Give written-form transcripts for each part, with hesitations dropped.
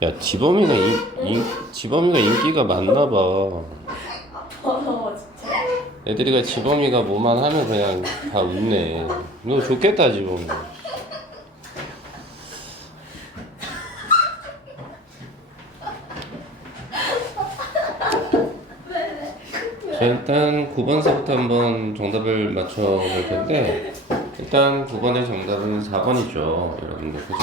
야, 지범이가 인기가 많나 봐. 더러워 진짜. 애들이가 지범이가 뭐만 하면 그냥 다 웃네. 너 좋겠다, 지범이. 자, 일단 9번서부터 한번 정답을 맞춰볼 텐데, 일단 9번의 정답은 4번이죠. 여러분들, 그죠?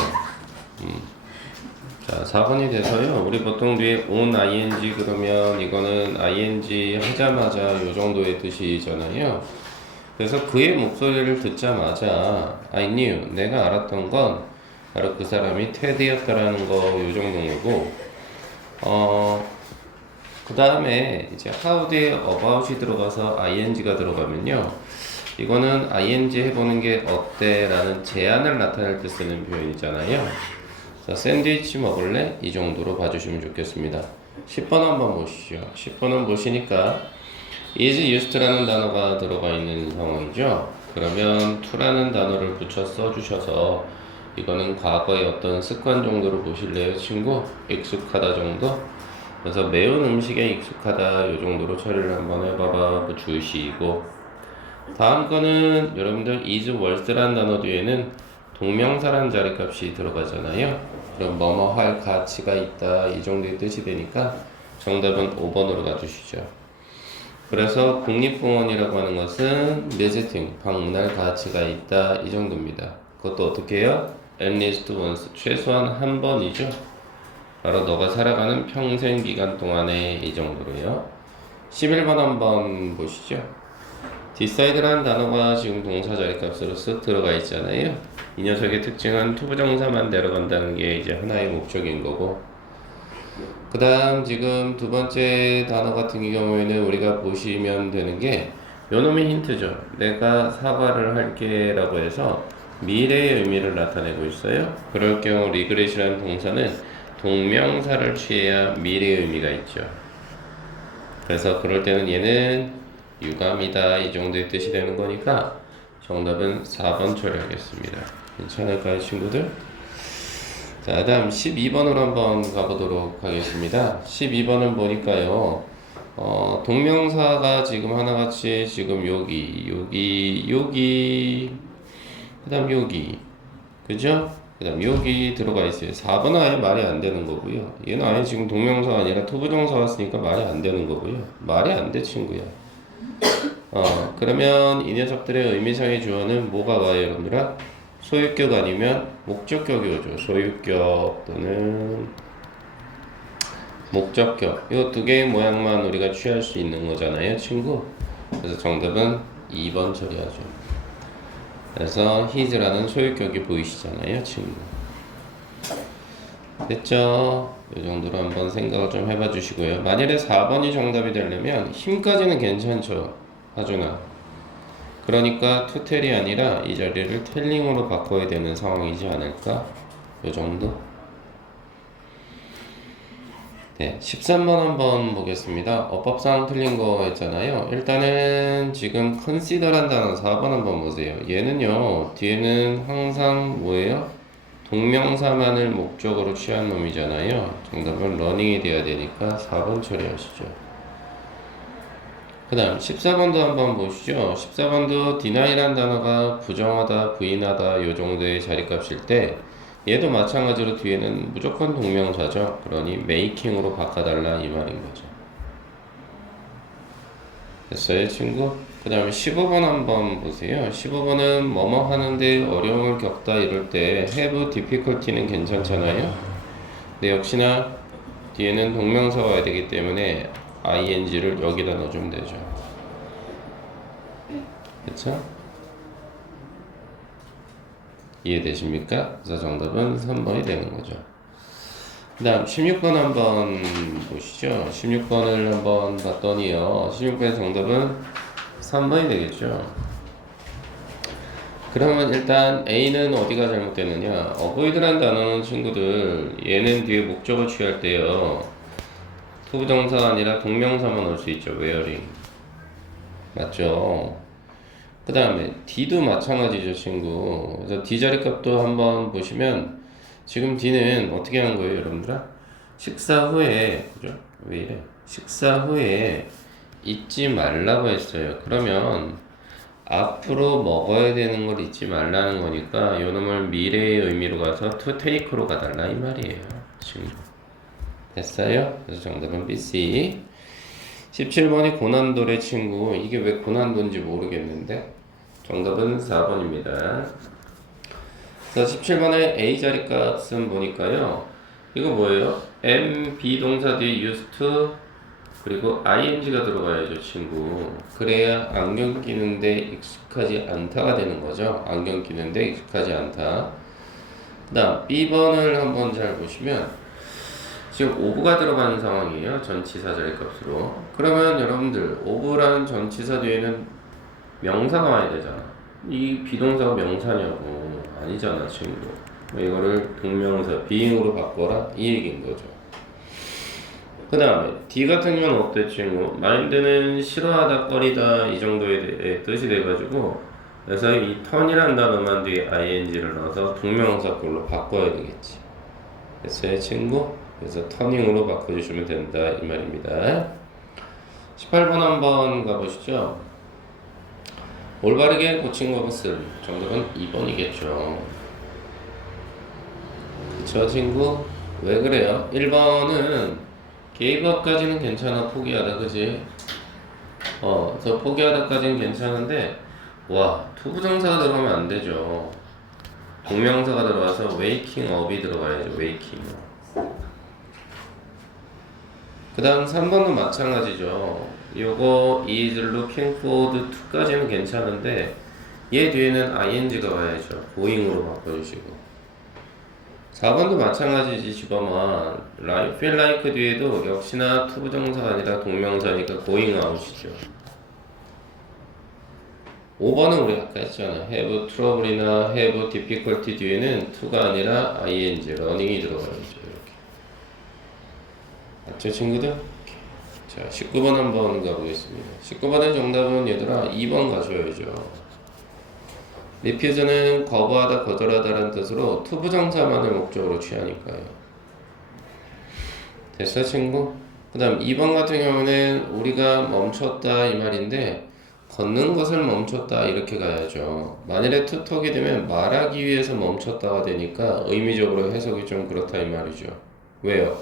자, 4번이 돼서요. 우리 보통 뒤에 on ing 그러면 이거는 ing 하자마자 요 정도의 뜻이잖아요. 그래서 그의 목소리를 듣자마자 I knew, 내가 알았던 건 바로 그 사람이 테드였다라는 거 요 정도인 거고, 그 다음에 이제 how 뒤에 about이 들어가서 ing가 들어가면요. 이거는 ing 해보는 게 어때? 라는 제안을 나타낼 때 쓰는 표현이잖아요. 자, 샌드위치 먹을래? 이 정도로 봐주시면 좋겠습니다. 10번 한번 보시죠. 10번은 보시니까 is used라는 단어가 들어가 있는 상황이죠. 그러면 to라는 단어를 붙여 써주셔서 이거는 과거의 어떤 습관 정도로 보실래요, 친구? 익숙하다 정도? 그래서 매운 음식에 익숙하다 이 정도로 처리를 한번 해봐봐 주시고, 다음 거는 여러분들 is worth라는 단어 뒤에는 동명사란 자리값이 들어가잖아요. 그럼 뭐뭐 할 가치가 있다 이 정도의 뜻이 되니까 정답은 5번으로 가주시죠. 그래서 국립공원이라고 하는 것은 visiting, 방문할 가치가 있다 이 정도입니다. 그것도 어떻게 해요? at least once, 최소한 한 번이죠. 바로 너가 살아가는 평생 기간 동안에 이 정도로요. 11번 한번 보시죠. decide라는 단어가 지금 동사 자리값으로 쓱 들어가 있잖아요. 이 녀석의 특징은 투부정사만 내려간다는 게 이제 하나의 목적인 거고, 그 다음 지금 두 번째 단어 같은 경우에는 우리가 보시면 되는 게 요놈이 힌트죠. 내가 사과를 할게 라고 해서 미래의 의미를 나타내고 있어요. 그럴 경우 리그렛이라는 동사는 동명사를 취해야 미래의 의미가 있죠. 그래서 그럴 때는 얘는 유감이다 이 정도의 뜻이 되는 거니까 정답은 4번 처리하겠습니다. 괜찮을까요, 친구들? 자, 다음 12번으로 한번 가보도록 하겠습니다. 12번은 보니까요, 동명사가 지금 하나같이 지금 여기, 그 다음 여기, 그죠? 그 다음 여기 들어가 있어요. 4번은 아예 말이 안 되는 거고요. 얘는 아예 지금 동명사가 아니라 투부정사 왔으니까 말이 안 되는 거고요. 말이 안 돼, 친구야. 그러면 이 녀석들의 의미상의 주어는 뭐가 와요, 여러분들아? 소유격 아니면 목적격이 오죠. 소유격 또는 목적격. 이 두 개의 모양만 우리가 취할 수 있는 거잖아요, 친구. 그래서 정답은 2번 처리하죠. 그래서 his라는 소유격이 보이시잖아요, 친구. 됐죠? 이 정도로 한번 생각을 좀 해봐 주시고요. 만일에 4번이 정답이 되려면 힘까지는 괜찮죠, 하준아. 그러니까 투텔이 아니라 이 자리를 텔링으로 바꿔야 되는 상황이지 않을까? 요 정도? 네, 13번 한번 보겠습니다. 어법상 틀린 거 했잖아요. 일단은 지금 consider란 단어 4번 한번 보세요. 얘는요, 뒤에는 항상 뭐예요? 동명사만을 목적으로 취한 놈이잖아요. 정답은 running이 돼야 되니까 4번 처리하시죠. 그 다음 14번도 한번 보시죠. 14번도 deni란 단어가 부정하다, 부인하다 요 정도의 자리값일 때 얘도 마찬가지로 뒤에는 무조건 동명사죠. 그러니 making으로 바꿔달라 이 말인 거죠. 됐어요, 친구? 그 다음에 15번 한번 보세요. 15번은 뭐뭐 하는데 어려움을 겪다 이럴 때 have difficulty는 괜찮잖아요. 근데 역시나 뒤에는 동명사가 와야 되기 때문에 ing를 여기다 넣어주면 되죠. 그쵸? 이해되십니까? 그래서 정답은 3번이 되는 거죠. 그 다음 16번 한번 보시죠. 16번을 한번 봤더니요, 16번의 정답은 3번이 되겠죠. 그러면 일단 A는 어디가 잘못됐느냐? avoid라는 단어는 친구들, 얘는 뒤에 목적을 취할 때요, 투부정사가 아니라 동명사만 올 수 있죠. wearing. 맞죠? 그 다음에 D도 마찬가지죠, 친구. 그래서 D 자리 값도 한번 보시면 지금 D는 어떻게 한 거예요, 여러분들아? 식사 후에, 그죠? 왜 이래? 식사 후에 잊지 말라고 했어요. 그러면 앞으로 먹어야 되는 걸 잊지 말라는 거니까 요 놈을 미래의 의미로 가서 to take로 가달라 이 말이에요. 친구. 됐어요? 그래서 정답은 BC. 17번이 고난도래 친구. 이게 왜 고난도인지 모르겠는데 정답은 4번입니다. 그래서 17번에 A 자리 값은 보니까요. 이거 뭐예요? M 비동사 뒤에 used to 그리고 ing가 들어가야죠, 친구. 그래야 안경 끼는데 익숙하지 않다가 되는 거죠. 안경 끼는데 익숙하지 않다. 그 다음 B번을 한번 잘 보시면 지금 오브가 들어가는 상황이에요. 전치사 자리 값으로. 그러면 여러분들 오브라는 전치사 뒤에는 명사가 와야 되잖아. 이 비동사가 명사냐고. 아니잖아, 친구. 이거를 동명사 being으로 바꿔라 이 얘기인 거죠. 그 다음에 D 같은 경우는 어때 친구? mind는 싫어하다 꺼리다 이 정도의 뜻이 돼가지고 그래서 이 턴이란 단어만 뒤에 ing를 넣어서 동명사꼴로 바꿔야 되겠지. 됐어요 친구? 그래서 터닝으로 바꿔주시면 된다 이 말입니다. 18번 한번 가보시죠. 올바르게 고친 것은 정답은 2번이겠죠. 그쵸 친구? 왜 그래요? 1번은 gave up까지는 괜찮아. 포기하다 그지? 저 포기하다까지는 괜찮은데 와 투부정사가 들어가면 안 되죠. 동명사가 들어가서 waking up이 들어가야죠. waking up. 그 다음 3번도 마찬가지죠. 요거 is looking forward to까지는 괜찮은데 얘 뒤에는 ing가 와야죠. going으로 바꿔주시고 4번도 마찬가지지. 집어만 feel like 뒤에도 역시나 투부정사가 아니라 동명사니까 going out이죠. 5번은 우리 아까 했잖아. have trouble이나 have difficulty 뒤에는 to가 아니라 ing, running이 들어가야죠. 이렇게. 맞죠 친구들? 자 19번 한번 가보겠습니다. 19번의 정답은 얘들아 2번 가셔야죠. refuse는 거부하다, 거절하다라는 뜻으로 투부정사만을 목적으로 취하니까요. 됐어 친구? 그 다음 2번 같은 경우는 우리가 멈췄다 이 말인데 걷는 것을 멈췄다 이렇게 가야죠. 만일에 투턱이 되면 말하기 위해서 멈췄다가 되니까 의미적으로 해석이 좀 그렇다 이 말이죠. 왜요?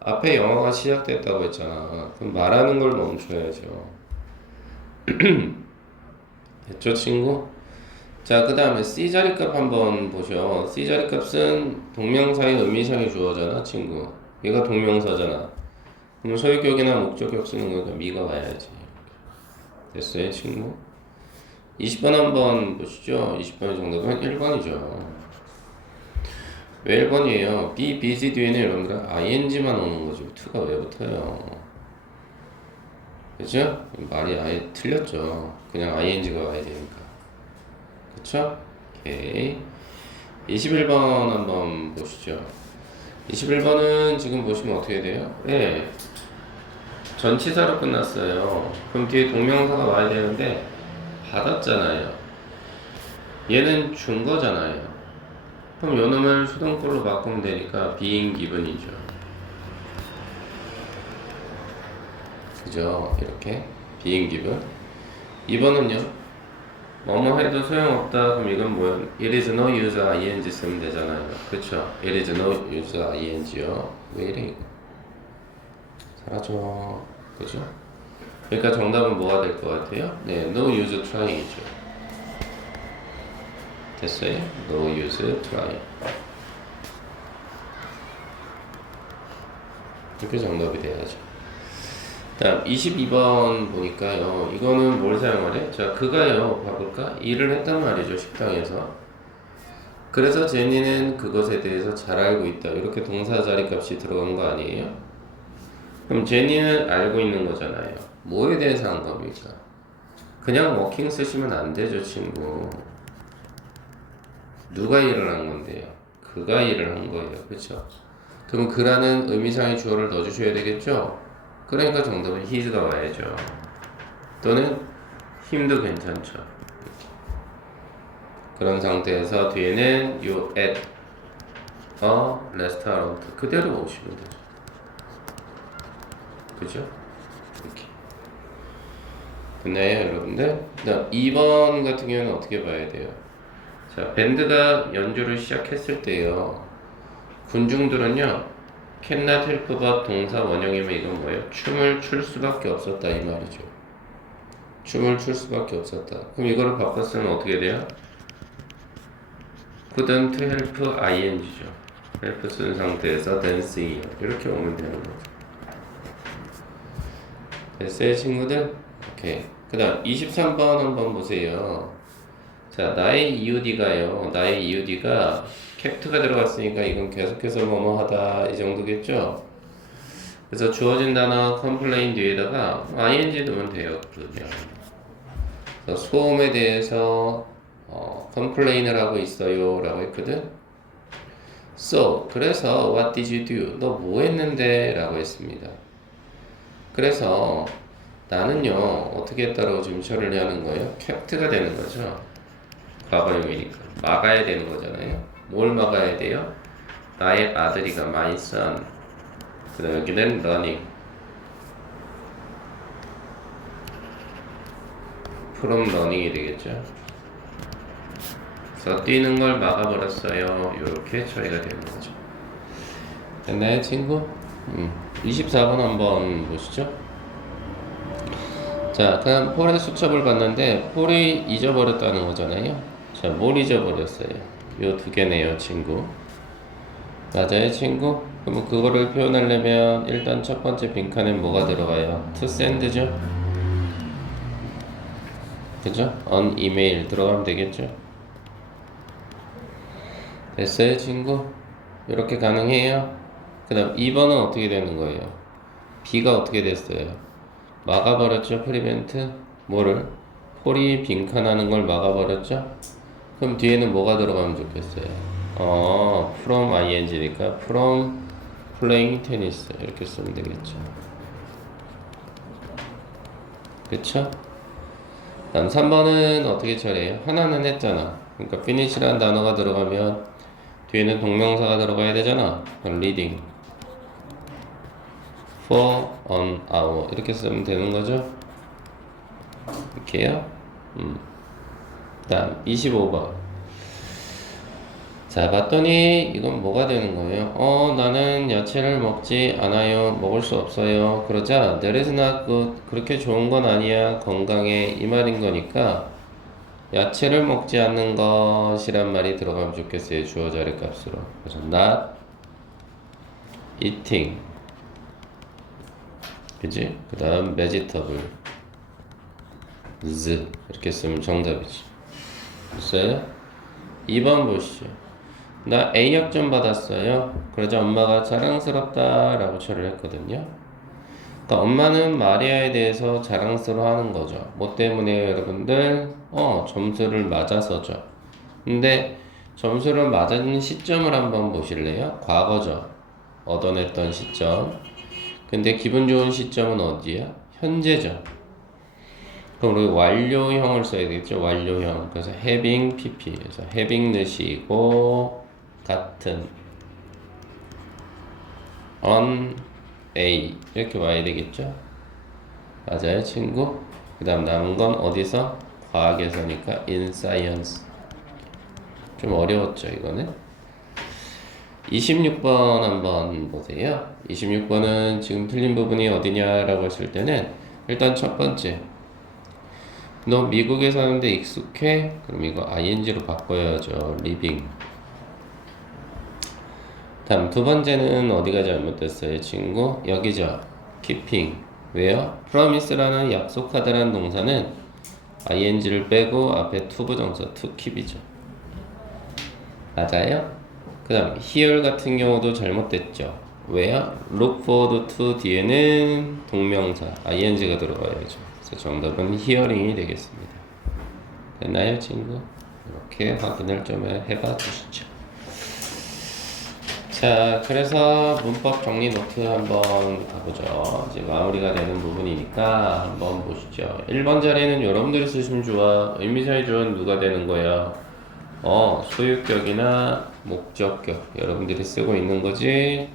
앞에 영어가 시작됐다고 했잖아. 그럼 말하는 걸 멈춰야죠. 됐죠 친구? 자, 그 다음에 C자리값 한번 보죠. C자리값은 동명사의 의미상의 주어잖아, 친구. 얘가 동명사잖아. 그럼 소유격이나 목적격 쓰는 거니까 미가 와야지. 됐어요, 친구? 20번 한번 보시죠. 20번의 정답은 1번이죠. 왜 1번이에요? be busy 뒤에는 여러분들 ing만 오는 거죠. to가 왜 붙어요? 그죠? 말이 아예 틀렸죠. 그냥 ing가 와야 되니까. 그쵸? 오케이. 21번 한번 보시죠. 21번은 지금 보시면 어떻게 돼요? 네. 전치사로 끝났어요. 그럼 뒤에 동명사가 와야 되는데 받았잖아요. 얘는 준 거잖아요. 그럼 요 놈을 수동꼴로 바꾸면 되니까 being given이죠. 그죠? 이렇게 being given. 2번은요? 뭐뭐 해도 소용없다. 그럼 이건 뭐야? It is no use ing 쓰면 되잖아요. 그쵸? It is no use ing요. 왜 이래 이거? 사라져. 그죠? 그러니까 정답은 뭐가 될 것 같아요? 네, no use trying이죠. 됐어요? No use trying. 이렇게 정답이 돼야죠. 다음 22번 보니까요. 이거는 뭘 사용하래? 자, 그가요. 봐볼까? 일을 했단 말이죠. 식당에서. 그래서 제니는 그것에 대해서 잘 알고 있다. 이렇게 동사 자리 값이 들어간 거 아니에요? 그럼 제니는 알고 있는 거잖아요. 뭐에 대해서 한 겁니까? 그냥 워킹 쓰시면 안 되죠, 친구. 누가 일을 한 건데요? 그가 일을 한 거예요. 그쵸? 그럼 그라는 의미상의 주어를 넣어주셔야 되겠죠? 그러니까 정답은 his가 와야죠. 또는 him도 괜찮죠. 그런 상태에서 뒤에는 요 at a restaurant 그대로 오시면 되죠. 그죠? 이렇게. 됐나요, 여러분들? 그다음 2번 같은 경우는 어떻게 봐야 돼요? 자, 밴드가 연주를 시작했을 때요. 군중들은요, cannot help but 동사 원형이면 이건 뭐예요? 춤을 출 수밖에 없었다 이 말이죠. 춤을 출 수밖에 없었다. 그럼 이거를 바꿨으면 어떻게 돼요? couldn't help ing죠. help 쓴 상태에서 dancing 이렇게 오면 되는 거죠. 됐어요, 친구들? 오케이. 그 다음 23번 한번 보세요. 자, 나의 EUD가요. 나의 EUD가 캡트가 들어갔으니까 이건 계속해서 뭐뭐 하다 이 정도겠죠? 그래서 주어진 단어 complain 뒤에다가 ing 넣으면 돼요. 그러면. 그래서 소음에 대해서 complain을 하고 있어요 라고 했거든. So, 그래서 what did you do? 너 뭐 했는데? 라고 했습니다. 그래서 나는요 어떻게 했다라고 지금 처리를 하는 거예요? 캡트가 되는 거죠. 과거형이니까 막아야 되는 거잖아요. 뭘 막아야 돼요? 나의 아들이가 my son. 그 다음 여기는 running from running이 되겠죠. 그래서 뛰는 걸 막아버렸어요. 이렇게 처리가 되는 거죠. 됐나요, 친구? 24번 한번 보시죠. 자, 그럼 폴의 수첩을 봤는데 폴이 잊어버렸다는 거잖아요. 자, 뭘 잊어버렸어요? 요 두 개네요, 친구. 맞아요, 친구? 그럼 그거를 표현하려면 일단 첫 번째 빈칸에 뭐가 들어가요? to send죠? 그죠? on email 들어가면 되겠죠? 됐어요, 친구? 이렇게 가능해요? 그 다음 2번은 어떻게 되는 거예요? B가 어떻게 됐어요? 막아버렸죠, 프리벤트? 뭐를? 폴이 빈칸하는 걸 막아버렸죠? 그럼 뒤에는 뭐가 들어가면 좋겠어요? from ing니까 from playing tennis 이렇게 쓰면 되겠죠. 그쵸? 다음 3번은 어떻게 처리해요? 하나는 했잖아. 그러니까 finish라는 단어가 들어가면 뒤에는 동명사가 들어가야 되잖아. reading for an hour 이렇게 쓰면 되는 거죠. 이렇게요. 다음 25번. 자, 봤더니 이건 뭐가 되는 거예요? 나는 야채를 먹지 않아요. 먹을 수 없어요. 그러자 that is not good. 그렇게 좋은 건 아니야. 건강에 이 말인 거니까 야채를 먹지 않는 것이란 말이 들어가면 좋겠어요. 주어 자리 값으로. 그래서 not eating. 그지? 그 다음 vegetable. z 이렇게 쓰면 정답이지. 됐어요? 2번 보시죠. 나 A학점 받았어요. 그러자 엄마가 자랑스럽다 라고 처리를 했거든요. 그러니까 엄마는 마리아에 대해서 자랑스러워하는 거죠. 뭐 때문에요, 여러분들? 점수를 맞아서죠. 근데 점수를 맞은 시점을 한번 보실래요? 과거죠. 얻어냈던 시점. 근데 기분 좋은 시점은 어디야? 현재죠. 그럼 우리 완료형을 써야 되겠죠? 완료형. 그래서 having pp. 그래서 having 넣으시고 같은 on a 이렇게 와야 되겠죠? 맞아요, 친구? 그 다음 남은 건 어디서? 과학에서니까 in science. 좀 어려웠죠, 이거는? 26번 한번 보세요. 26번은 지금 틀린 부분이 어디냐라고 했을 때는 일단 첫 번째, 너 미국에 사는데 익숙해? 그럼 이거 ing로 바꿔야죠. living. 다음 두 번째는 어디가 잘못됐어요, 친구? 여기죠. keeping. 왜요? promise라는 약속하다라는 동사는 ing를 빼고 앞에 to 부정사 to keep이죠. 맞아요? 그 다음 here 같은 경우도 잘못됐죠. 왜요? look forward to 뒤에는 동명사 ing가 들어가야죠. 그래서 정답은 hearing이 되겠습니다. 됐나요, 친구? 이렇게 확인을 좀 해봐 주시죠. 자, 그래서 문법 정리 노트 한번 가보죠. 이제 마무리가 되는 부분이니까 한번 보시죠. 1번 자리는 여러분들이 쓰시면 좋아. 의미사의 주어는 누가 되는 거야? 소유격이나 목적격 여러분들이 쓰고 있는 거지.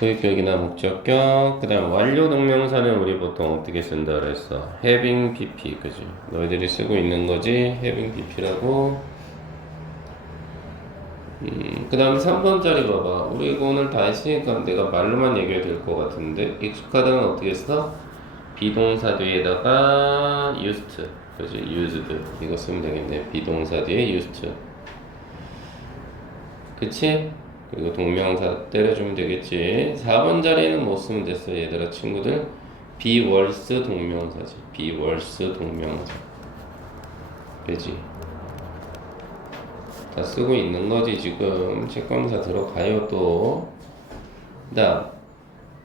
소유격이나 목적격. 그 다음 완료 동명사는 우리 보통 어떻게 쓴다 그랬어? having pp, 그지? 너희들이 쓰고 있는 거지? having pp라고. 그 다음에 3번짜리 봐봐. 우리 이거 오늘 다 했으니까 내가 말로만 얘기해도 될 것 같은데, 익숙하다는 어떻게 써? 비동사 뒤에다가 used, 그지? used 이거 쓰면 되겠네. 비동사 뒤에 used, 그치? 그리고 동명사 때려주면 되겠지. 4번 자리에는 뭐 쓰면 됐어 얘들아 친구들? 비월스 동명사지. 비월스 동명사, 그지? 다 쓰고 있는 거지 지금. 책검사 들어가요 또. 그 다음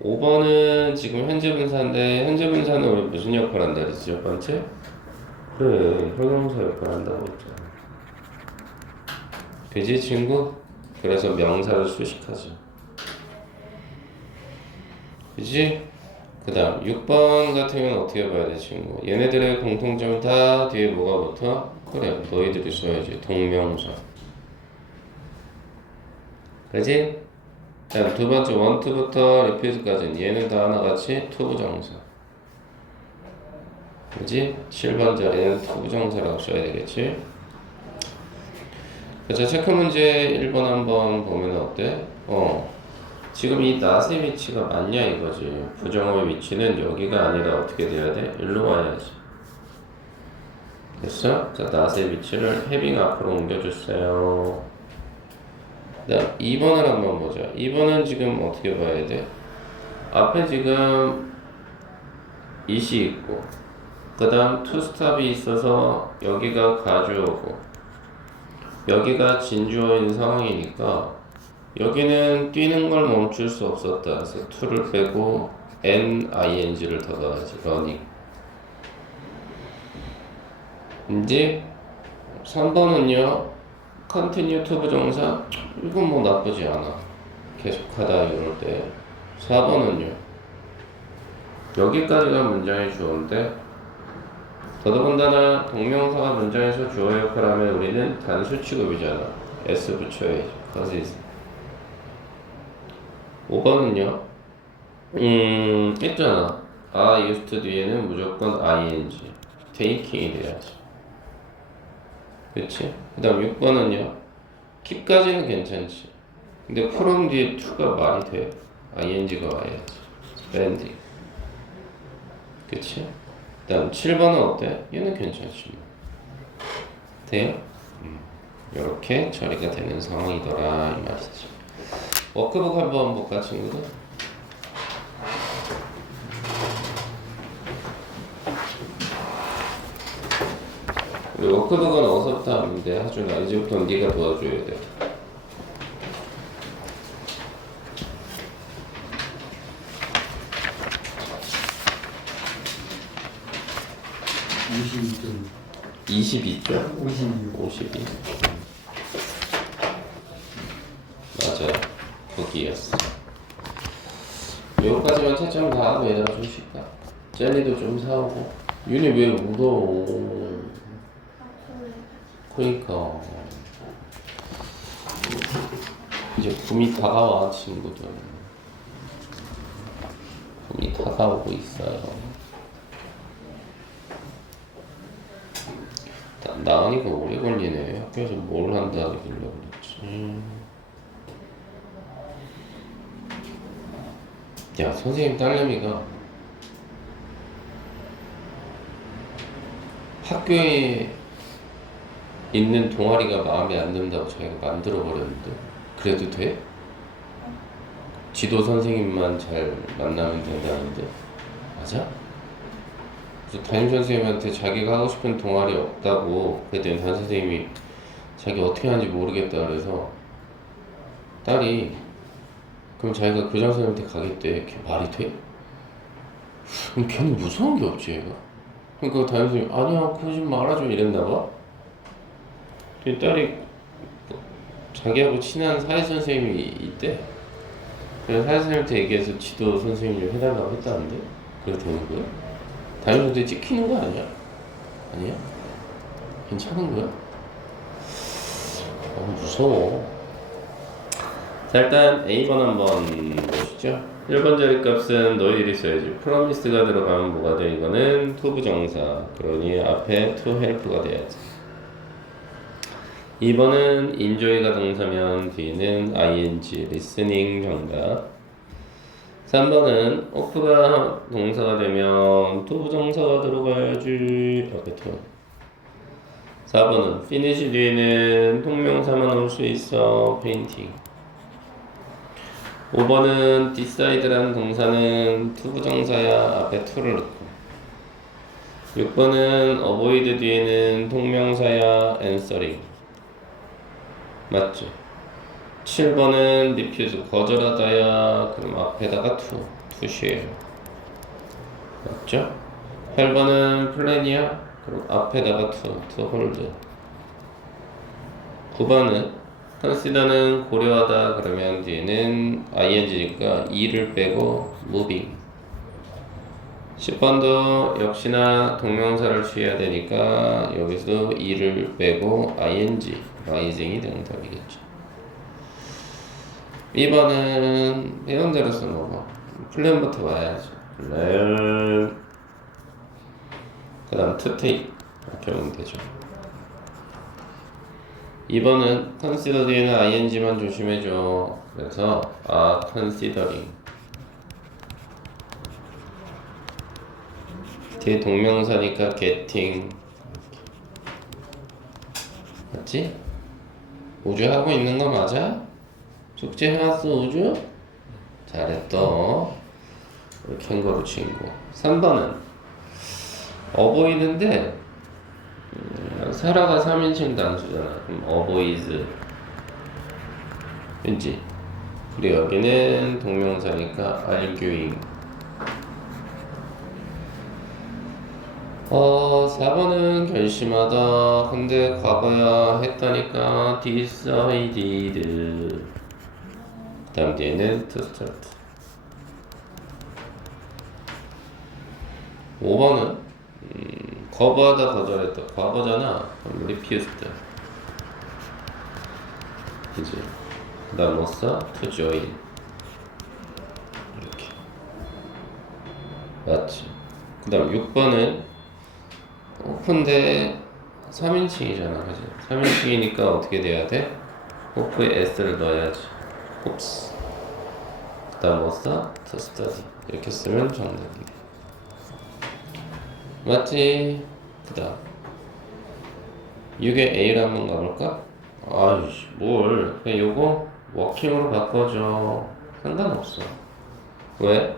5번은 지금 현재 분사인데, 현재 분사는 우리 무슨 역할 한다 그랬지 첫 번째? 그래, 형용사 역할 한다고 했잖아. 그지 친구? 그래서 명사를 수식하죠. 그지? 그 다음 6번 같은 경우는 어떻게 봐야 돼 친구? 얘네들의 공통점 다 뒤에 뭐가 붙어? 그래, 너희들이 써야지. 동명사, 그지? 다음 두 번째 원투부터 리피즈까지는 얘는 다 하나같이 투부정사, 그지? 7번 자리는 투부정사라고 써야 되겠지? 자, 체크 문제 1번 한번 보면 어때? 지금 이 낫의 위치가 맞냐 이거지. 부정어의 위치는 여기가 아니라 어떻게 돼야 돼? 일로 와야지. 됐어? 자, 낫의 위치를 having 앞으로 옮겨주세요. 그 다음 2번을 한번 보자. 2번은 지금 어떻게 봐야 돼? 앞에 지금 it이 있고, 그 다음 to stop이 있어서 여기가 가주어고, 여기가 진주어인 상황이니까 여기는 뛰는 걸 멈출 수 없었다. 그래서 to를 빼고 n-ing를 더 넣어야지. running. 이제 3번은요 continue to 부정사. 이건 뭐 나쁘지 않아. 계속하다 이럴 때. 4번은요 여기까지가 문장이 주어인데, 더더군다나 동명사가 문장에서 주어 역할하면 우리는 단수 취급이잖아. s 붙여야지. causes. 5번은요 있잖아. are used to 뒤에는 무조건 ing, taking이 돼야지. 그치? 그 다음 6번은요 keep까지는 괜찮지. 근데 from 뒤에 to가 말이 돼? ing가 와야지. spending. 그치? 그 다음 7번은 어때? 얘는 괜찮지 뭐. 돼요? 이렇게 처리가 되는 상황이더라 이 말이지. 워크북 한번 볼까 친구들? 우리 워크북은 어서부터 하는데 하준아 이제부터 네가 도와줘야 돼. (52점) 22점? 52. 52. 맞아요. 거기였어. 여기까지만 채점 다 하고 얘들아 좀 쉴까? 젤리도 좀 사오고. 윤이 왜 울어? 그러니까 이제 봄이 다가와 친구들. 봄이 다가오고 있어요. 나으니까 오래 걸리네. 학교에서 뭘 한다 하길래 그랬지. 야, 선생님 딸내미가 학교에 있는 동아리가 마음에 안 든다고 자기가 만들어 버렸는데 그래도 돼? 지도 선생님만 잘 만나면 된다는데 맞아? 그래서 담임 선생님한테 자기가 하고 싶은 동아리 없다고 그랬더니 담임 선생님이 자기 어떻게 하는지 모르겠다 그래서 딸이 그럼 자기가 교장 선생님한테 가겠대. 걔 말이 돼? 그럼 걔는 무서운 게 없지 얘가. 그러니까 담임 선생님이 아니야 그러지 말아줘 이랬나봐. 그 딸이 자기하고 친한 사회선생님이 있대. 그래서 사회선생님한테 얘기해서 지도 선생님 좀 해달라고 했다는데 그래도 되는 거야? 담임 선생님 찍히는 거 아니야? 아니야? 괜찮은 거야? 무서워. 자, 일단 A번 한번 보시죠. 1번 자리값은 너희들이 써야지. promise가 들어가면 뭐가 돼? 이거는 to 부정사. 그러니 앞에 to help가 돼야지. 2번은 enjoy가 동사면 뒤는 ing, listening 정답. 3번은 of가 동사가 되면 to 부정사가 들어가야지. 앞에 to. 4번은 finish 뒤에는 동명사만 올 수 있어. painting. 5번은 decide라는 동사는 to 부정사야. 앞에 to를 넣고. 6번은 avoid 뒤에는 동명사야. answering. 맞죠? 7번은 refuse 거절하다야. 그럼 앞에다가 to share. 맞죠? 8번은 plan이야. 그럼 앞에다가 to hold. 9번은 consider는 고려하다. 그러면 뒤에는 ing니까 e를 빼고 moving. 10번도 역시나 동명사를 취해야 되니까 여기서도 e를 빼고 ing, rising이 정답이겠죠. 2번은 배운 대로 써먹어. 플랜부터 와야죠. 플랜. 그 다음 to take 이렇게 하면 되죠. 2번은 consider 뒤에는 ing만 조심해줘. 그래서 considering. 뒤에 동명사니까 getting. 맞지? 우주 하고 있는 거 맞아? 숙제 해왔어 우주? 잘했어. 이렇게 한 거로 친구. 3번은 avoid인데 사라가 3인칭 단수잖아. 그럼 avoids. 왠지. 그리고 여기는 동명사니까 arguing. 4번은 결심하다. 근데 과거야 했다니까 decided. 그 다음 뒤에는 to start. 5번은 거부하다 거절했다. 과거잖아. 그럼 refused. 그치? 그 다음 뭐 써? to join. 이렇게. 맞지? 그 다음 6번은 오픈데 3인칭이잖아. 그치? 3인칭이니까 어떻게 돼야 돼? 호프에 s를 넣어야지. 옵스. 그 다음 뭐 써? to study. 이렇게 쓰면 정답이네. 맞지? 그 다음 6의 A를 한번 가볼까? 아이씨 뭘 그냥 요거 워킹으로 바꿔줘. 상관없어. 왜?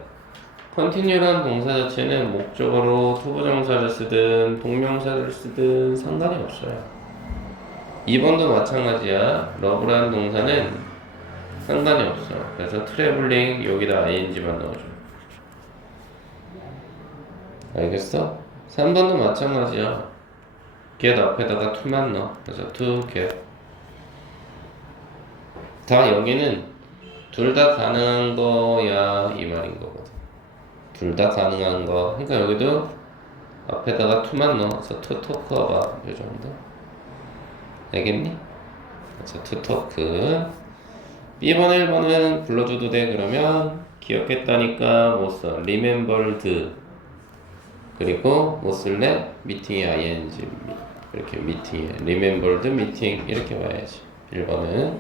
continue란 동사 자체는 목적어로 투부정사를 쓰든 동명사를 쓰든 상관이 없어요. 2번도 마찬가지야. love라는 동사는 상관이 없어. 그래서 traveling 여기다 ing만 넣어줘. 알겠어? 3번도 마찬가지야. get 앞에다가 to만 넣어. 그래서 to get. 다 여기는 둘 다 가능한 거야 이 말인 거거든. 둘 다 가능한 거. 그러니까 여기도 앞에다가 to만 넣어. 그래서 to talk about 이 정도. 알겠니? 그래서 to talk. B번 1번은 불러줘도 돼. 그러면 기억했다니까 뭐 써? remembered. 그리고 뭐 쓸래? 미팅에 ing. 이렇게 미팅에 remembered meeting 이렇게 와야지. 1번은.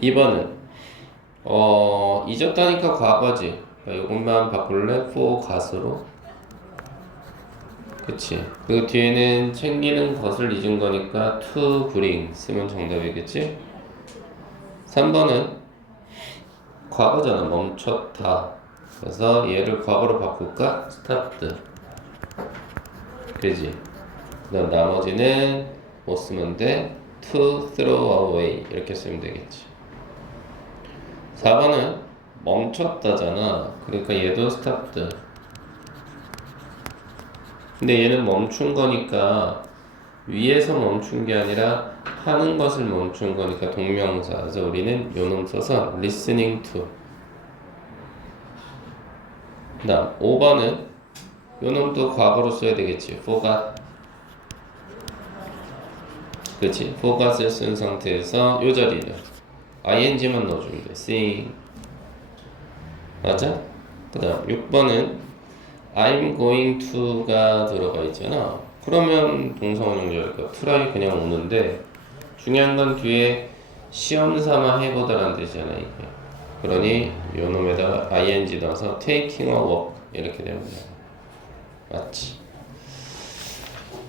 2번은 잊었다니까 과거지. 그러니까 이것만 바꿀래? forgot으로. 그치? 그리고 뒤에는 챙기는 것을 잊은 거니까 to bring 쓰면 정답이겠지? 3번은 과거잖아. 멈췄다. 그래서 얘를 과거로 바꿀까? stopped. 그지? 그다음 나머지는 뭐 쓰면 돼? to throw away 이렇게 쓰면 되겠지. 4번은 멈췄다잖아. 그러니까 얘도 stopped. 근데 얘는 멈춘 거니까 위에서 멈춘 게 아니라 하는 것을 멈춘 거니까 동명사. 그래서 우리는 요놈 써서 listening to. 그 다음 5번은 요놈도 과거로 써야 되겠지. forgot. 그치? forgot을 쓴 상태에서 요 자리를 ing만 넣어주면 돼. sing. 맞아? 그 다음 6번은 I'm going to가 들어가 있잖아. 그러면 동사원형제니까 try 그냥 오는데 중요한 건 뒤에 시험 삼아 해보다라는 뜻이잖아 이게. 그러니 요 놈에다가 ing 넣어서 taking a walk 이렇게 되면 돼. 맞지?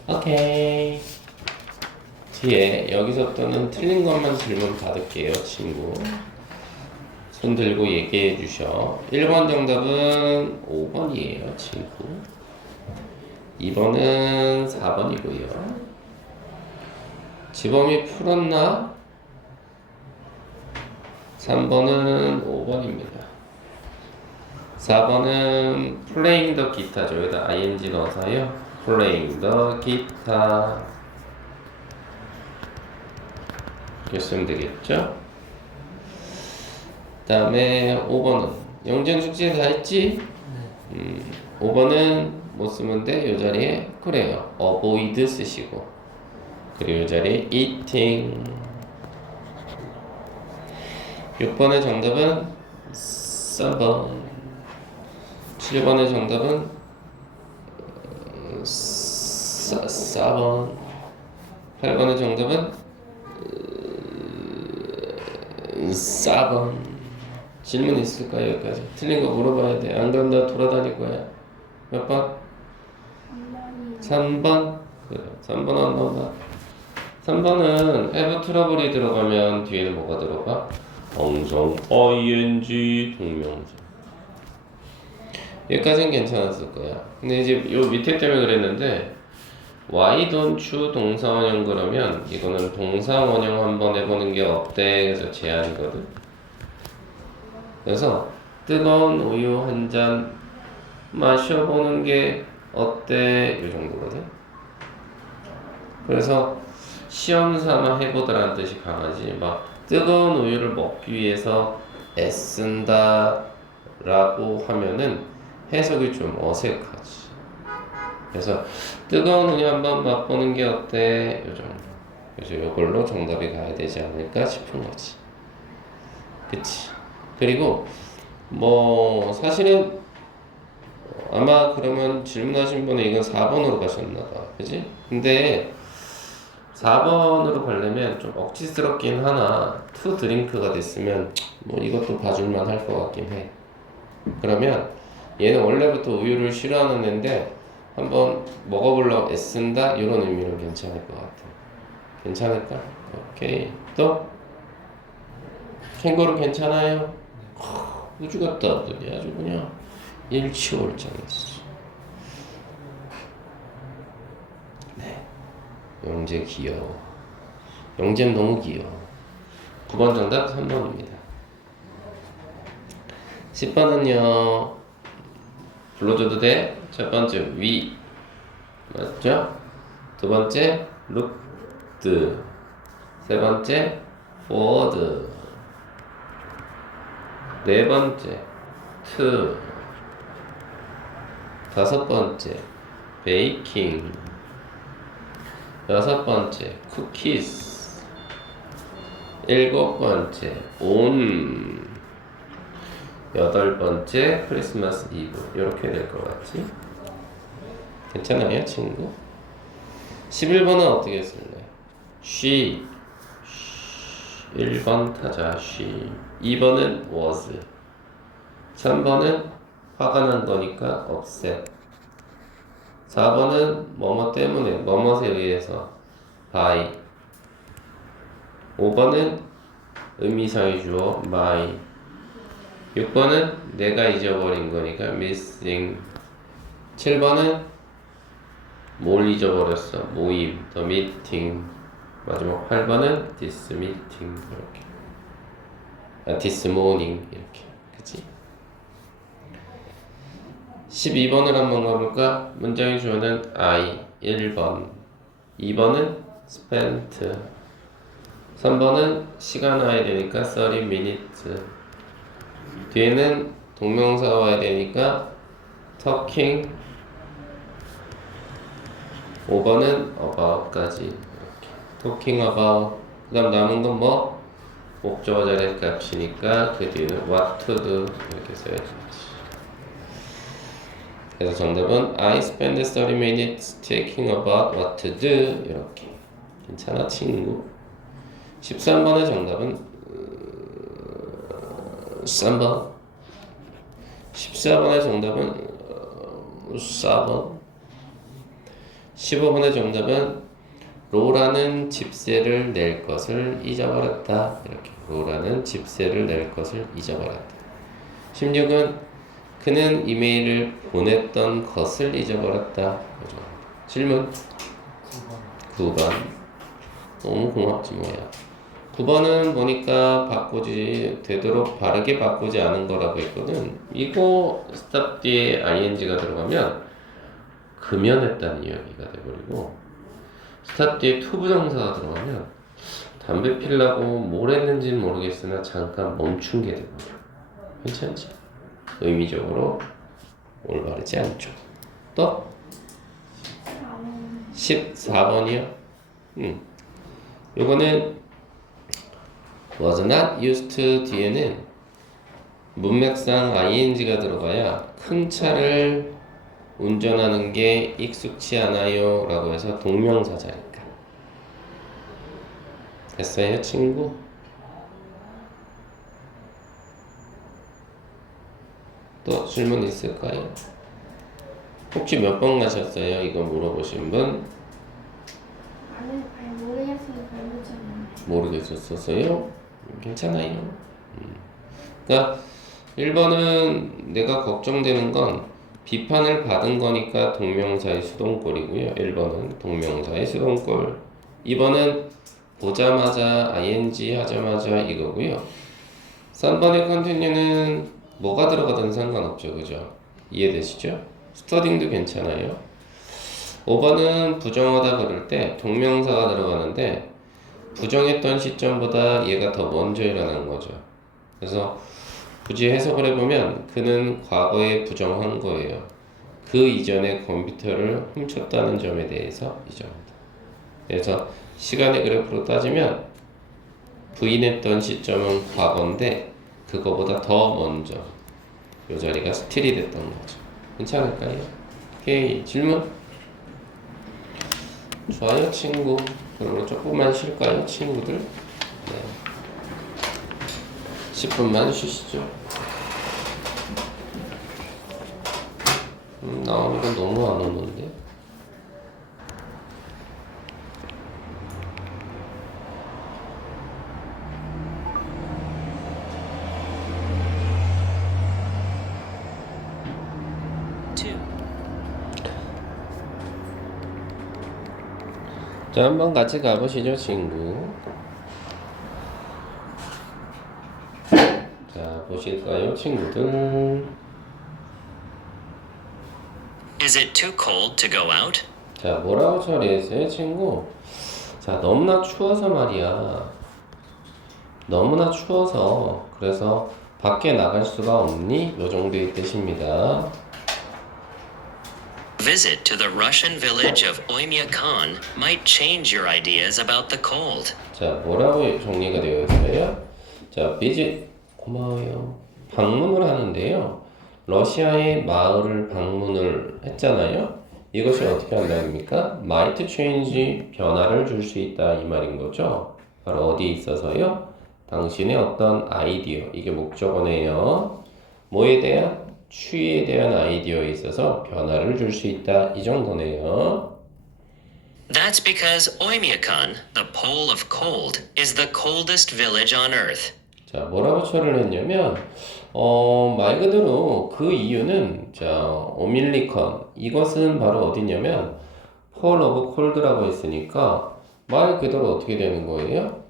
오케이. 뒤에 여기서부터는 틀린 것만 질문 받을게요 친구. 손 들고 얘기해 주셔. 1번 정답은 5번이에요 친구. 2번은 4번이고요. 지범이 풀었나? 3번은 5번입니다. 4번은 playing the guitar죠. 여기다 ing 넣어서요. playing the guitar 이렇게 쓰면 되겠죠? 그 다음에 5번은 영전 숙제 다 했지? 5번은 뭐 쓰면 돼? 이 자리에 그래요. avoid 쓰시고 그리고 이 자리에 eating. 6번의 정답은 4번. 7번의 정답은 4번. 8번의 정답은 4번. 질문 있을까 여기까지? 틀린 거 물어봐야 돼. 안 그럼 나 돌아다닐 거야. 몇 번? 3번. 그래. 3번 안 나온다. 3번은 have trouble이 들어가면 뒤에는 뭐가 들어가? 정성 ing 동명사. 여기까지는 괜찮았을 거야. 근데 이제 요 밑에 때문에 그랬는데 why don't you 동사원형 그러면 이거는 동사원형 한번 해보는 게 어때? 그래서 제안이거든. 그래서 뜨거운 우유 한 잔 마셔보는 게 어때? 이 정도거든. 그래서 시험 삼아 해보더라는 뜻이 강하지. 막 뜨거운 우유를 먹기 위해서 애쓴다 라고 하면은 해석이 좀 어색하지. 그래서 뜨거운 우유 한번 맛보는 게 어때? 요 정도. 그래서 이걸로 정답이 가야 되지 않을까 싶은 거지. 그치? 그리고 뭐 사실은 아마 그러면 질문하신 분은 이건 4번으로 가셨나봐. 그지? 근데 4번으로 가려면 좀 억지스럽긴 하나 투 드링크가 됐으면 뭐 이것도 봐줄만 할 것 같긴 해. 그러면 얘는 원래부터 우유를 싫어하는 애인데 한번 먹어보려고 애쓴다 이런 의미로 괜찮을 것 같아. 괜찮을까? 오케이. 또 캥거루 괜찮아요? 우주 같다 하더니 아주 그냥 일치월장했어. 네. 영재 귀여워. 영재는 너무 귀여워. 9번 정답 3번입니다. 10번은요. 불러줘도 돼? 첫 번째 위 맞죠? 두 번째 looked. 세 번째 forward. 네 번째 to. 다섯 번째 baking. 여섯 번째 cookies. 일곱 번째 on. 여덟 번째 크리스마스 이브. 이렇게 될 것 같지? 괜찮아요 친구? 11번은 어떻게 쓸래? she. 1번 타자 she. 2번은 was. 3번은 화가 난 거니까 upset. 4번은 뭐뭐 때문에 뭐뭐에 의해서 by. 5번은 의미상의 주어 my. 6번은 내가 잊어버린 거니까 missing. 7번은 뭘 잊어버렸어? 모임, the meeting. 마지막 8번은 this meeting. 이렇게. this morning. 이렇게. 그치? 12번을 한번 가볼까? 문장의 주어는 I. 1번. 2번은 spent. 3번은 시간 와야 되니까 30 minutes. 뒤에는 동명사 와야 되니까 talking. 5번은 about까지. talking about. 그 다음 남은 건 뭐? 목적어 자리 값이니까 그 뒤에는 what to do 이렇게 써야지. 그래서 정답은 I spend 30 minutes thinking about what to do 이렇게. 괜찮아 친구? 13번의 정답은 3번. 14번의 정답은 4번. 15번의 정답은 로라는 집세를 낼 것을 잊어버렸다. 이렇게 로라는 집세를 낼 것을 잊어버렸다. 16은 그는 이메일을 보냈던 것을 잊어버렸다. 그죠? 질문 9번. 너무 고맙지 뭐야. 9번은 보니까 바꾸지 되도록 바르게 바꾸지 않은 거라고 했거든. 이거 스탑 뒤에 ing가 들어가면 금연했다는 이야기가 돼버리고 스탑 뒤에 to 부정사가 들어가면 담배 피려고 뭘 했는지는 모르겠으나 잠깐 멈춘 게 돼버려. 괜찮지? 의미적으로 올바르지 않죠. 또 14번이요. 요거는 was not used to 뒤에는 문맥상 ing가 들어가야 큰 차를 운전하는 게 익숙치 않아요 라고 해서 동명사자니까. 됐어요 친구? 또 질문 있을까요? 혹시 몇 번 가셨어요? 이거 물어보신 분? 아니 모르겠어요. 별로잖아요. 모르겠었어요? 괜찮아요. 그러니까 1번은 내가 걱정되는 건 비판을 받은 거니까 동명사의 수동꼴이고요. 1번은 동명사의 수동꼴. 2번은 보자마자 ing 하자마자 이거고요. 3번의 컨티뉴는 뭐가 들어가든 상관없죠. 그죠? 이해되시죠? 스터딩도 괜찮아요. 5번은 부정하다 그럴 때 동명사가 들어가는데 부정했던 시점보다 얘가 더 먼저 일어난 거죠. 그래서 굳이 해석을 해보면 그는 과거에 부정한 거예요. 그 이전에 컴퓨터를 훔쳤다는 점에 대해서 이점입니다. 그래서 시간의 그래프로 따지면 부인했던 시점은 과거인데 그거보다 더 먼저 이 자리가 스틸이 됐던 거죠. 괜찮을까요? 오케이. 질문? 좋아요 친구. 그러면 조금만 쉴까요 친구들? 네. 10분만 쉬시죠. 나오니까 너무 안 오는데. 자, 한번 같이 가보시죠, 친구. 자, 보실까요, 친구들? Is it too cold to go out? 자, 뭐라고 처리했어요, 친구? 자, 너무나 추워서 말이야. 너무나 추워서. 그래서 밖에 나갈 수가 없니? 요 정도의 뜻입니다. Visit to the Russian village of Oymyakon might change your ideas about the cold. 자, 뭐라고 정리가 되어 있어요? 자, 비지 고마워요. 방문을 하는데요. 러시아의 마을을 방문을 했잖아요. 이것이 어떻게 한다입니까? might change 변화를 줄 수 있다 이 말인 거죠. 바로 어디에 있어서요? 당신의 어떤 아이디어, 이게 목적어네요. 뭐에 대한? 추위에 대한 아이디어에 있어서 변화를 줄 수 있다 이 정도네요. That's because Oymyakon, the pole of cold, is the coldest village on earth. 자, 뭐라고 처리를 했냐면 말 그대로 그 이유는 자, 오밀리컨 이것은 바로 어디냐면 폴 오브 콜드라고 했으니까 말 그대로 어떻게 되는 거예요?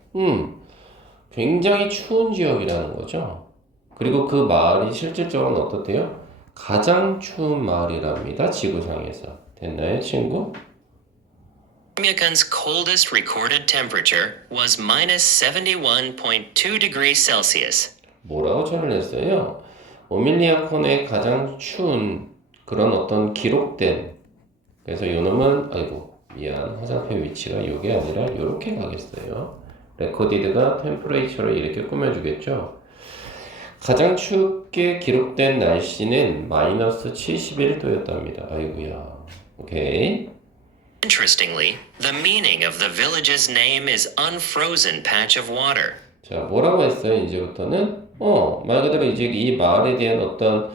굉장히 추운 지역이라는 거죠. 그리고 그 마을이 실질적으로 어떻대요? 가장 추운 마을이랍니다. 지구상에서. 됐나요, 친구? Oymyakon's coldest recorded temperature was minus 71.2 degrees Celsius. 뭐라고 처리를 했어요? 오밀리아콘의 가장 추운 그런 어떤 기록된 그래서 요놈은 아이고 미안 화살표 위치가 요게 아니라 요렇게 가겠어요. recorded가 temperature를 이렇게 꾸며주겠죠. 가장 춥게 기록된 날씨는 마이너스 71도였답니다. 아이고야. 오케이. Interestingly, the meaning of the village's name is unfrozen patch of water. 자, 뭐라고 했어요? 이제부터는 말 그대로 이제 이 마을에 대한 어떤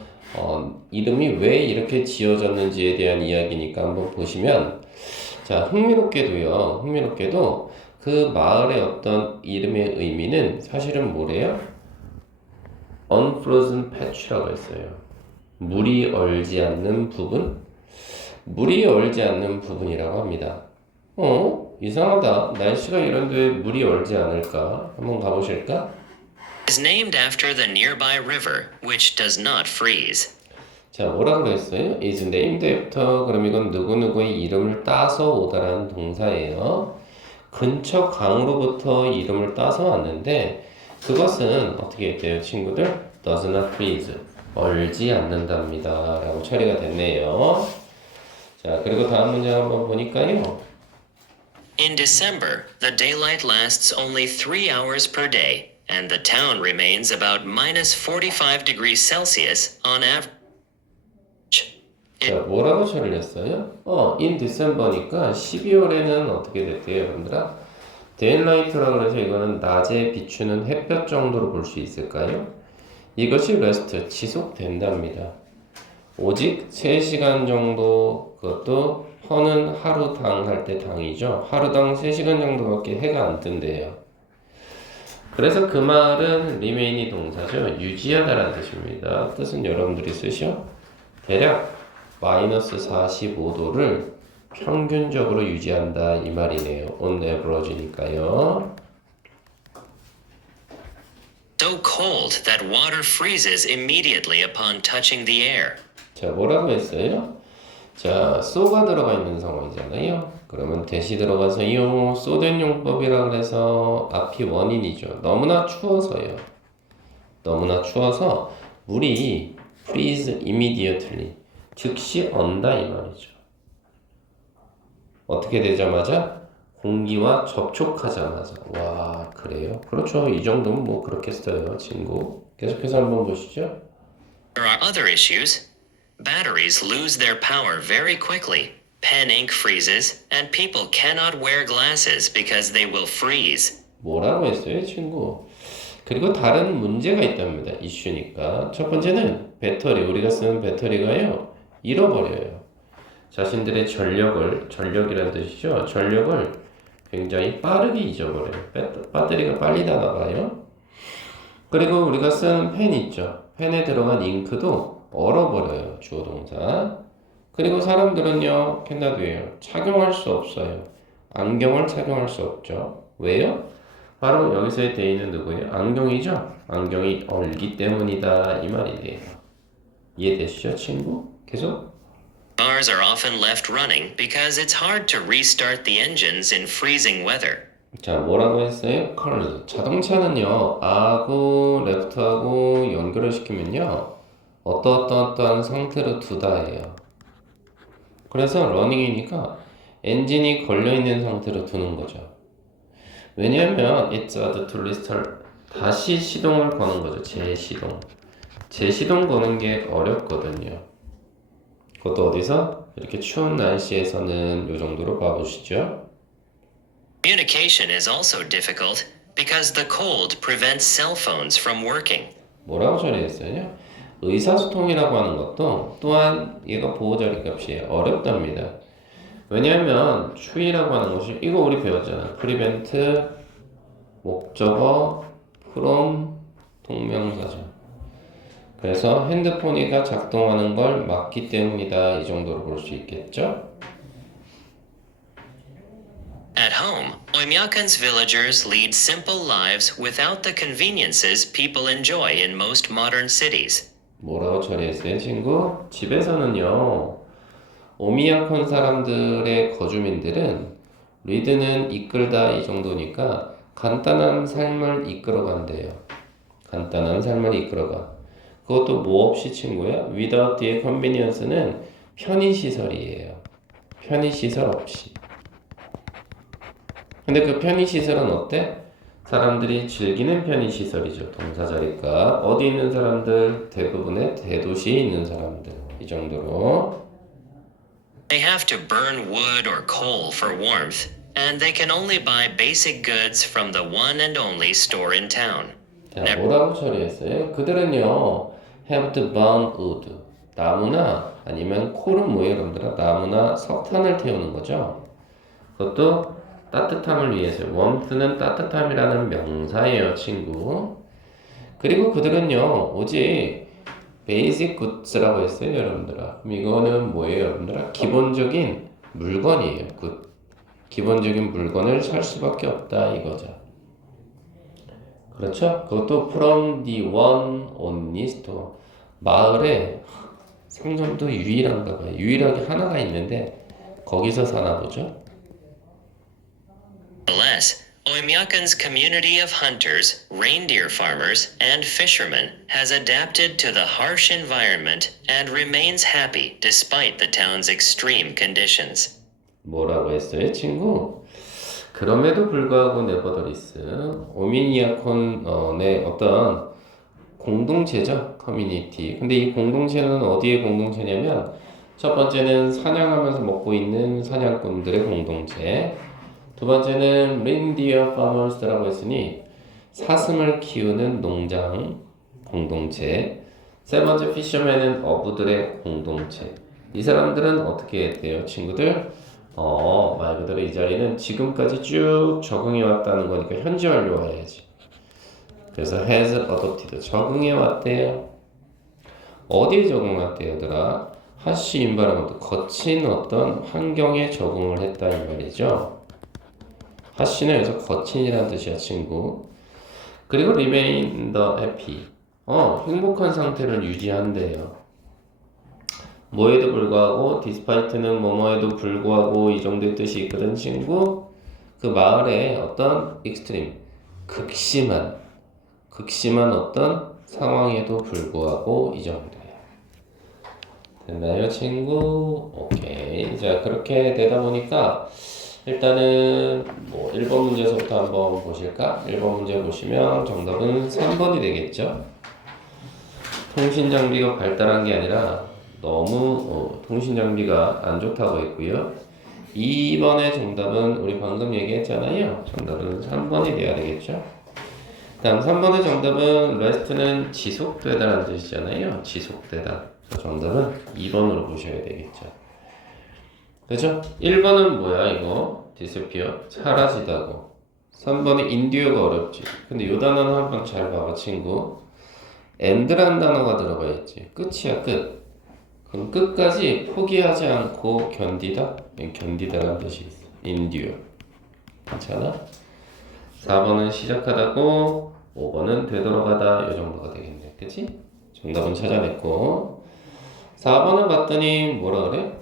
이름이 왜 이렇게 지어졌는지에 대한 이야기니까 한번 보시면, 자, 흥미롭게도 그 마을의 어떤 이름의 의미는 사실은 뭐래요? unfrozen patch라고 했어요. 물이 얼지 않는 부분? 물이 얼지 않는 부분이라고 합니다. 이상하다. 날씨가 이런데 물이 얼지 않을까? 한번 가보실까? Is named after the nearby river, which does not freeze. 자, 뭐라고 그랬어요? is named after. 그럼 이건 누구누구의 이름을 따서 오다라는 동사예요. 근처 강으로부터 이름을 따서 왔는데 그것은 어떻게 했대요, 친구들? does not freeze. 얼지 않는답니다. 라고 처리가 됐네요. 자, 그리고 다음 문장 한번 보니까요. In December, the daylight lasts only 3 hours per day, and the town remains about minus 45 degrees Celsius on average. 자, 뭐라고 처리를 했어요? in December니까 12월에는 어떻게 됐대요, 여러분들아? 데일라이트라고 해서 이거는 낮에 비추는 햇볕 정도로 볼 수 있을까요? 이것이 rest, 지속된답니다. 오직 3시간 정도, 그것도 허는 하루당 할 때 당이죠. 하루당 3시간 정도밖에 해가 안 뜬대요. 그래서 그 말은 remain이 동사죠. 유지하다라는 뜻입니다. 뜻은 여러분들이 쓰셔. 대략 마이너스 45도를 평균적으로 유지한다 이 말이네요. on average니까요. So cold that water freezes immediately upon touching the air. 자, 뭐라고 했어요? 자, so가 들어가 있는 상황이잖아요. 그러면 대시 들어가서요. 소된 용법이라 그래서 앞이 원인이죠. 너무나 추워서요. 너무나 추워서 물이 freeze immediately, 즉시 얼다 이 말이죠. 어떻게 되자마자? 공기와 접촉하자마자. 와, 그래요? 그렇죠. 이 정도면 뭐 그렇게 써요, 친구. 계속해서 한번 보시죠. There are other issues. Batteries lose their power very quickly. Pen ink freezes, and people cannot wear glasses because they will freeze. 뭐라고 했어요, 친구? 그리고 다른 문제가 있답니다. 이슈니까. 첫 번째는 배터리. 우리가 쓰는 배터리가요, 잃어버려요. 자신들의 전력이라는 뜻이죠. 전력을 굉장히 빠르게 잊어버려요. 배터리가 빨리 다 나가요. 그리고 우리가 쓰는 펜 있죠. 펜에 들어간 잉크도 얼어버려요. 주어 동사. 그리고 사람들은요, 캔나드예요. 착용할 수 없어요. 안경을 착용할 수 없죠. 왜요? 바로 여기서의 대의는 누구예요? 안경이죠. 안경이 얼기 때문이다 이 말이에요. 이해되시죠, 친구? 계속. Cars are often left running because it's hard to restart the engines in freezing weather. 자, 뭐라고 했어요? cars. 자동차는요, 하고 left하고 연결을 시키면요, 어떠한 상태로 두다 해요. 그래서 running이니까 엔진이 걸려있는 상태로 두는 거죠. 왜냐하면 it's hard to restart, 다시 시동을 거는 거죠. 재시동 거는 게 어렵거든요. 그것도 어디서? 이렇게 추운 날씨에서는 이 정도로 봐보시죠. Communication is also difficult because the cold prevents cell phones from working. 뭐라고 처리했어요? 의사소통이라고 하는 것도 또한 얘가 보호자리 값이 어렵답니다. 왜냐하면 추위라고 하는 것이, 이거 우리 배웠잖아. prevent, 목적어, from, 동명사죠. 그래서 핸드폰이가 작동하는 걸 막기 때문이다 이 정도로 볼 수 있겠죠? At home, Oymyakon's villagers lead simple lives without the conveniences people enjoy in most modern cities. 뭐라고 처리했어요, 친구? 집에서는요, 오미야콘 사람들의 거주민들은 리드는 이끌다 이 정도니까 간단한 삶을 이끌어간대요. 간단한 삶을 이끌어가. 그것도 뭐 없이 친구야? Without the convenience는 편의시설이에요. 편의시설 없이. 근데 그 편의시설은 어때? 사람들이 즐기는 편의 시설이죠. 동사 자리가 어디 있는 사람들? 대부분의 대도시에 있는 사람들. 이 정도로. They have to burn wood or coal for warmth, and they can only buy basic goods from the one and only store in town. 자, 뭐라고 처리했어요? 그들은요, have to burn wood. 나무나 아니면 콜은 뭐예요, 여러분들아? 나무나 석탄을 태우는 거죠. 그것도 따뜻함을 위해서요. warmth는 따뜻함이라는 명사예요, 친구. 그리고 그들은요, 오직 basic goods라고 했어요, 여러분들아. 그럼 이거는 뭐예요, 여러분들아? 기본적인 물건이에요. 기본적인 물건을 살 수밖에 없다 이거죠. 그렇죠? 그것도 from the one only store. 마을에 상점도 유일한가 봐요. 유일하게 하나가 있는데 거기서 사나 보죠. Nevertheless, Oymyakon's community of hunters, reindeer farmers, and fishermen has adapted to the harsh environment and remains happy despite the town's extreme conditions. 뭐라고 했어요, 친구? 그럼에도 불구하고 네버더리스 오미니아콘의 어떤 공동체죠, 커뮤니티. 근데 이 공동체는 어디의 공동체냐면 첫 번째는 사냥하면서 먹고 있는 사냥꾼들의 공동체. 두 번째는 reindeer farmers라고 했으니 사슴을 키우는 농장 공동체. 세 번째 fishermen은 어부들의 공동체. 이 사람들은 어떻게 돼요, 친구들? 말 그대로 이 자리는 지금까지 쭉 적응해 왔다는 거니까 현재 완료 와야지. 그래서 has adopted 적응해 왔대요. 어디에 적응했대요, 얘들아? 하시 인바라먼트 거친 어떤 환경에 적응을 했다 이 말이죠. 하시는 여기서 거친이라는 뜻이야, 친구. 그리고 remain the happy. 행복한 상태를 유지한대요. 뭐에도 불구하고 despite는 뭐뭐에도 불구하고 이 정도의 뜻이 있거든, 친구. 그 마을에 어떤 extreme 극심한 어떤 상황에도 불구하고 이 정도예요. 됐나요, 친구? 오케이. 자, 그렇게 되다 보니까 일단은 뭐 1번 문제에서부터 한번 보실까? 1번 문제 보시면 정답은 3번이 되겠죠? 통신 장비가 발달한 게 아니라 너무 통신 장비가 안 좋다고 했고요. 2번의 정답은 우리 방금 얘기했잖아요. 정답은 3번이 돼야 되겠죠? 다음 3번의 정답은 rest는 지속되다라는 뜻이잖아요. 지속되다. 그래서 정답은 2번으로 보셔야 되겠죠. 그죠? 1번은 뭐야 이거? disappear 사라지다고. 3번이 endure가 어렵지. 근데 이 단어는 한번 잘 봐봐, 친구. end란 단어가 들어가 있지. 끝이야, 끝. 그럼 끝까지 포기하지 않고 견디다? 견디다라는 뜻이 있어. endure. 괜찮아? 4번은 시작하다고, 5번은 되돌아가다. 이 정도가 되겠네. 그치? 정답은 찾아냈고. 4번은 봤더니 뭐라 그래?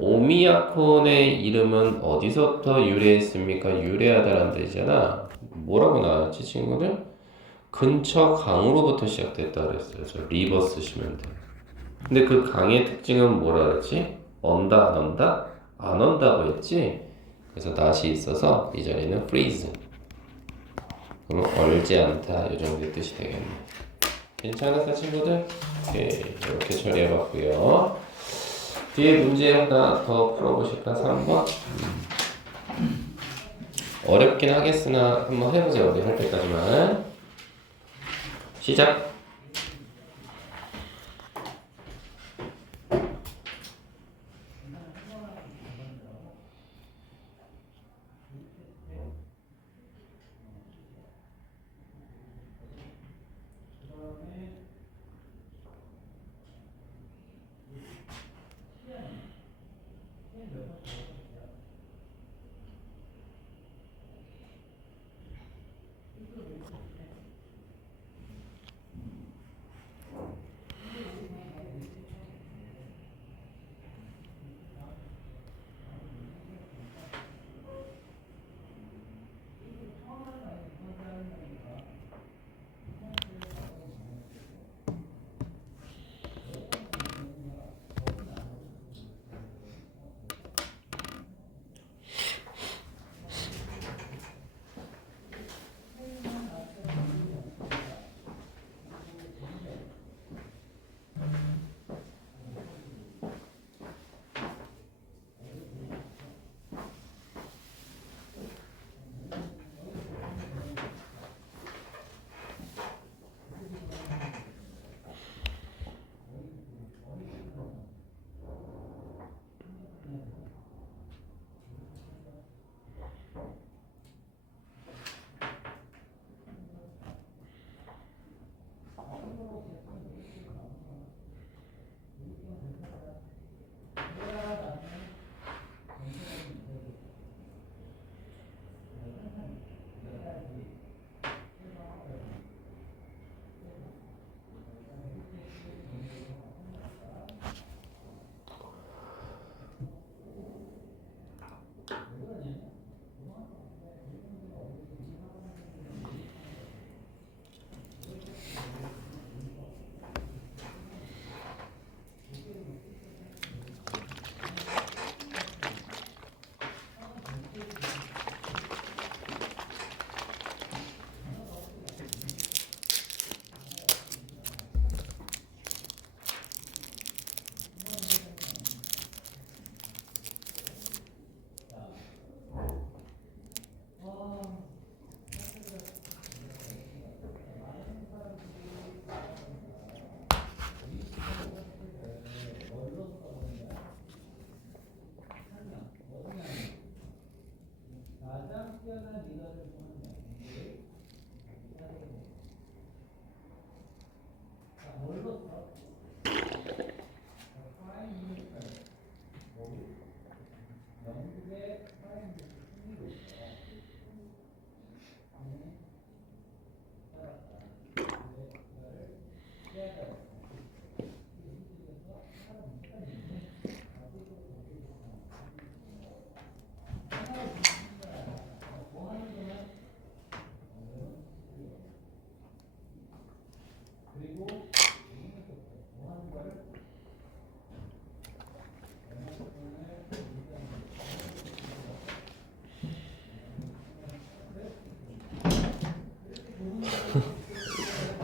오미야콘의 이름은 어디서부터 유래했습니까? 유래하다라는 뜻이잖아. 뭐라고 나왔지, 친구들? 근처 강으로부터 시작됐다 그랬어요. 저 리버 쓰시면 돼. 근데 그 강의 특징은 뭐라 그랬지? 언다, 안 언다? 안 언다고 했지? 그래서 낫이 있어서 이 자리는 freeze. 그럼 얼지 않다. 이 정도의 뜻이 되겠네. 괜찮았어, 친구들? 오케이. 이렇게 처리해봤고요. 뒤에 문제 하나 더 풀어보실까? 3번? 어렵긴 하겠으나 한번 해보세요. 우리 할 때까지만. 시작!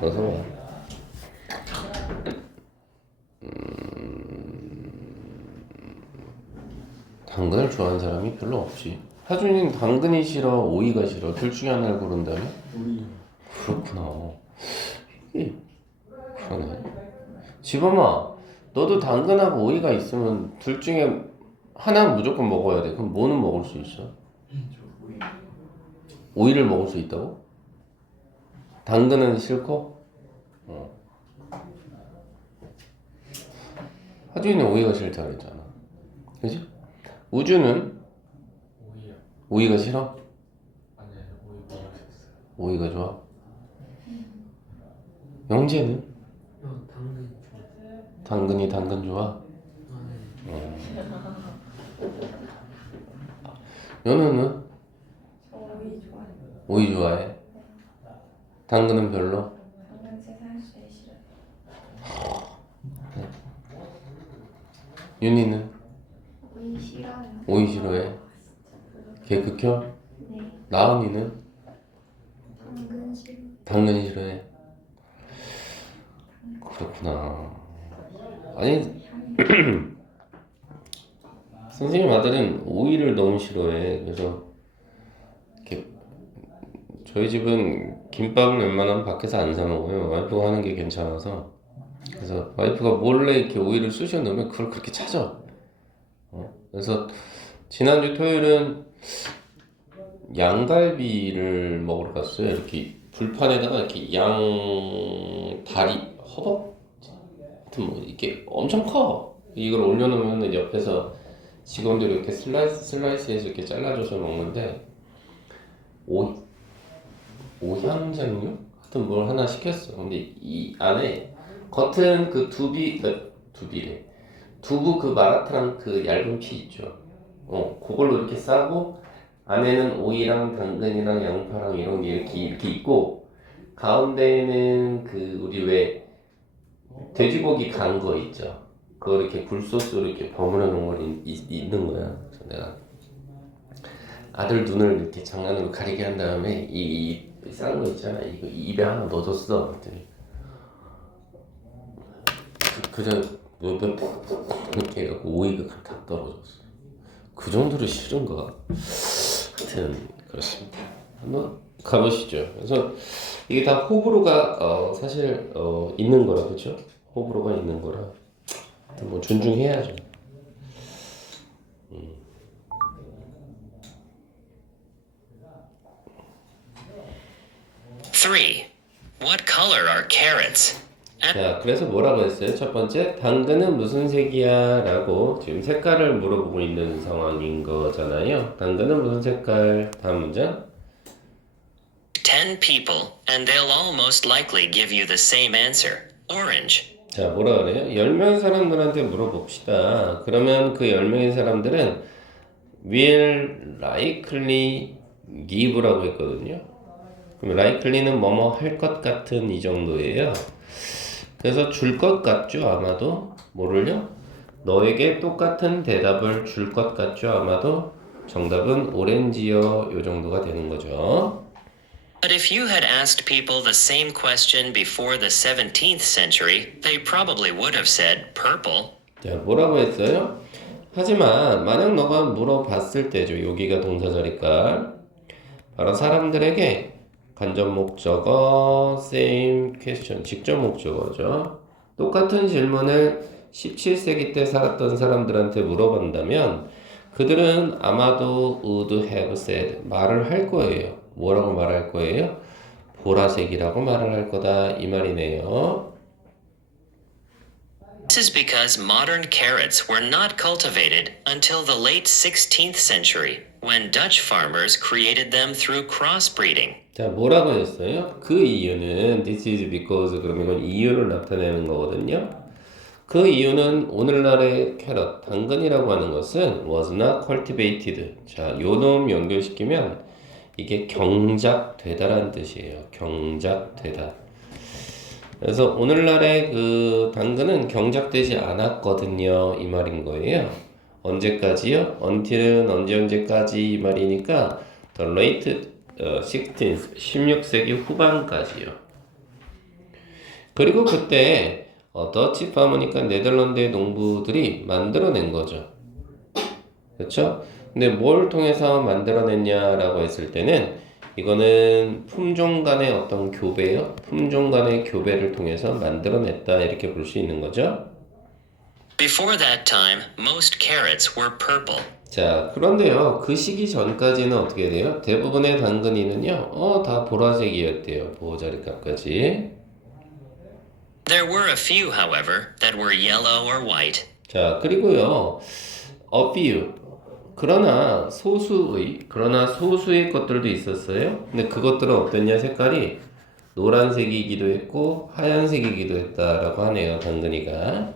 어서 와. 당근을 좋아하는 사람이 별로 없지. 하준이는 당근이 싫어, 오이가 싫어. 둘 중에 하나를 고른다면? 우리 그렇구나. 이게 그러네. 지범아, 너도 당근하고 오이가 있으면 둘 중에 하나는 무조건 먹어야 돼. 그럼 뭐는 먹을 수 있어? 저 우리 오이를 먹을 수 있다고? 당근은 싫고? 하준이는 오이가 싫다 그랬잖아. 그지? 우주는 오이야. 오이가 싫어? 아니 오이 먹었었어요. 오이가 좋아? 영재는? 당근 당근이 당근 좋아? 네. 연우는? 저 오이 좋아해요. 오이 좋아해? 당근은 별로? 당근 세상 제일 싫어요. 윤희는? 오이 싫어요. 오이 싫어해? 걔 극혐? 네. 나은이는? 당근 싫어. 당근 싫어해? 그렇구나. 아니 선생님 아들은 오이를 너무 싫어해. 그래서 이렇게 저희 집은 김밥을 웬만하면 밖에서 안 사 먹어요. 와이프가 하는 게 괜찮아서. 그래서 와이프가 몰래 이렇게 오이를 쑤셔 넣으면 그걸 그렇게 찾아. 그래서 지난주 토요일은 양갈비를 먹으러 갔어요. 이렇게 불판에다가 이렇게 양 다리 허벅 하여튼 뭐 이렇게 엄청 커. 이걸 올려놓으면 옆에서 직원들이 이렇게 슬라이스해서 이렇게 잘라줘서 먹는데 오향장류? 하여튼 뭘 하나 시켰어. 근데 이 안에 겉은 그 두비래. 두부 그 마라탕 그 얇은 피 있죠. 그걸로 이렇게 싸고 안에는 오이랑 당근이랑 양파랑 이런 게 이렇게 있고 가운데에는 그 우리 왜 돼지고기 간 거 있죠. 그거 이렇게 굴소스로 이렇게 버무려 놓은 거 있는 거야. 그래서 내가 아들 눈을 이렇게 장난으로 가리게 한 다음에 이 싼 거 있잖아. 이거 입에 하나 넣어줬어. 그랬더니 그냥 이렇게 해갖고 오이가 다 떨어졌어. 그 정도로 싫은가? 하여튼 그렇습니다. 한번 가보시죠. 그래서 이게 다 호불호가 사실 있는 거라 그렇죠? 호불호가 있는 거라 하여튼 뭐 존중해야죠. 3. What color are carrots? 자, 그래서 뭐라고 했어요? 첫 번째, 당근은 무슨 색이야? 라고 지금 색깔을 물어보고 있는 상황인 거잖아요. 당근은 무슨 색깔? 다음 문장. 10 people, and they'll all most likely give you the same answer. Orange. 자, 뭐라 그래요? 10명 사람들한테 물어봅시다. 그러면 그 10명의 사람들은 will likely give라고 했거든요. 그럼 likely는 뭐뭐 할 것 같은 이 정도예요. 그래서 줄 것 같죠, 아마도? 뭐를요? 너에게 똑같은 대답을 줄 것 같죠, 아마도? 정답은 오렌지요, 요 정도가 되는 거죠. But if you had asked people the same question before the 17th century, they probably would have said purple. 자, 뭐라고 했어요? 하지만 만약 너가 물어봤을 때죠. 여기가 동사 자리니까 바로 사람들에게 간접 목적어, same question, 직접 목적어죠. 똑같은 질문을 17세기 때 살았던 사람들한테 물어본다면 그들은 아마도 would have said 말을 할 거예요. 뭐라고 말할 거예요? 보라색이라고 말을 할 거다 이 말이네요. This is because modern carrots were not cultivated until the late 16th century, when Dutch farmers created them through crossbreeding. 자, 뭐라고 했어요? 그 이유는 this is because 그러면 이건 이유를 나타내는 거거든요. 그 이유는 오늘날의 캐럿, 당근이라고 하는 것은 was not cultivated. 자, 요 놈 연결시키면 이게 경작되다라는 뜻이에요. 경작되다. 그래서 오늘날의 그 당근은 경작되지 않았거든요. 이 말인 거예요. 언제까지요? until은 언제까지 이 말이니까 the late 16th, 16세기 후반까지요. 그리고 그때 더치 파머니까 네덜란드의 농부들이 만들어낸 거죠. 그렇죠? 근데 뭘 통해서 만들어냈냐라고 했을 때는 이거는 품종 간의 어떤 교배요? 품종 간의 교배를 통해서 만들어냈다 이렇게 볼 수 있는 거죠. Before that time, most carrots were purple. 자, 그런데요. 그 시기 전까지는 어떻게 돼요? 대부분의 당근이는요. 다 보라색이었대요. 보호자리값까지. There were a few, however, that were yellow or white. 자, 그리고요. a few. 그러나 소수의 것들도 있었어요. 근데 그것들은 어땠냐? 색깔이 노란색이기도 했고 하얀색이기도 했다라고 하네요. 당근이가.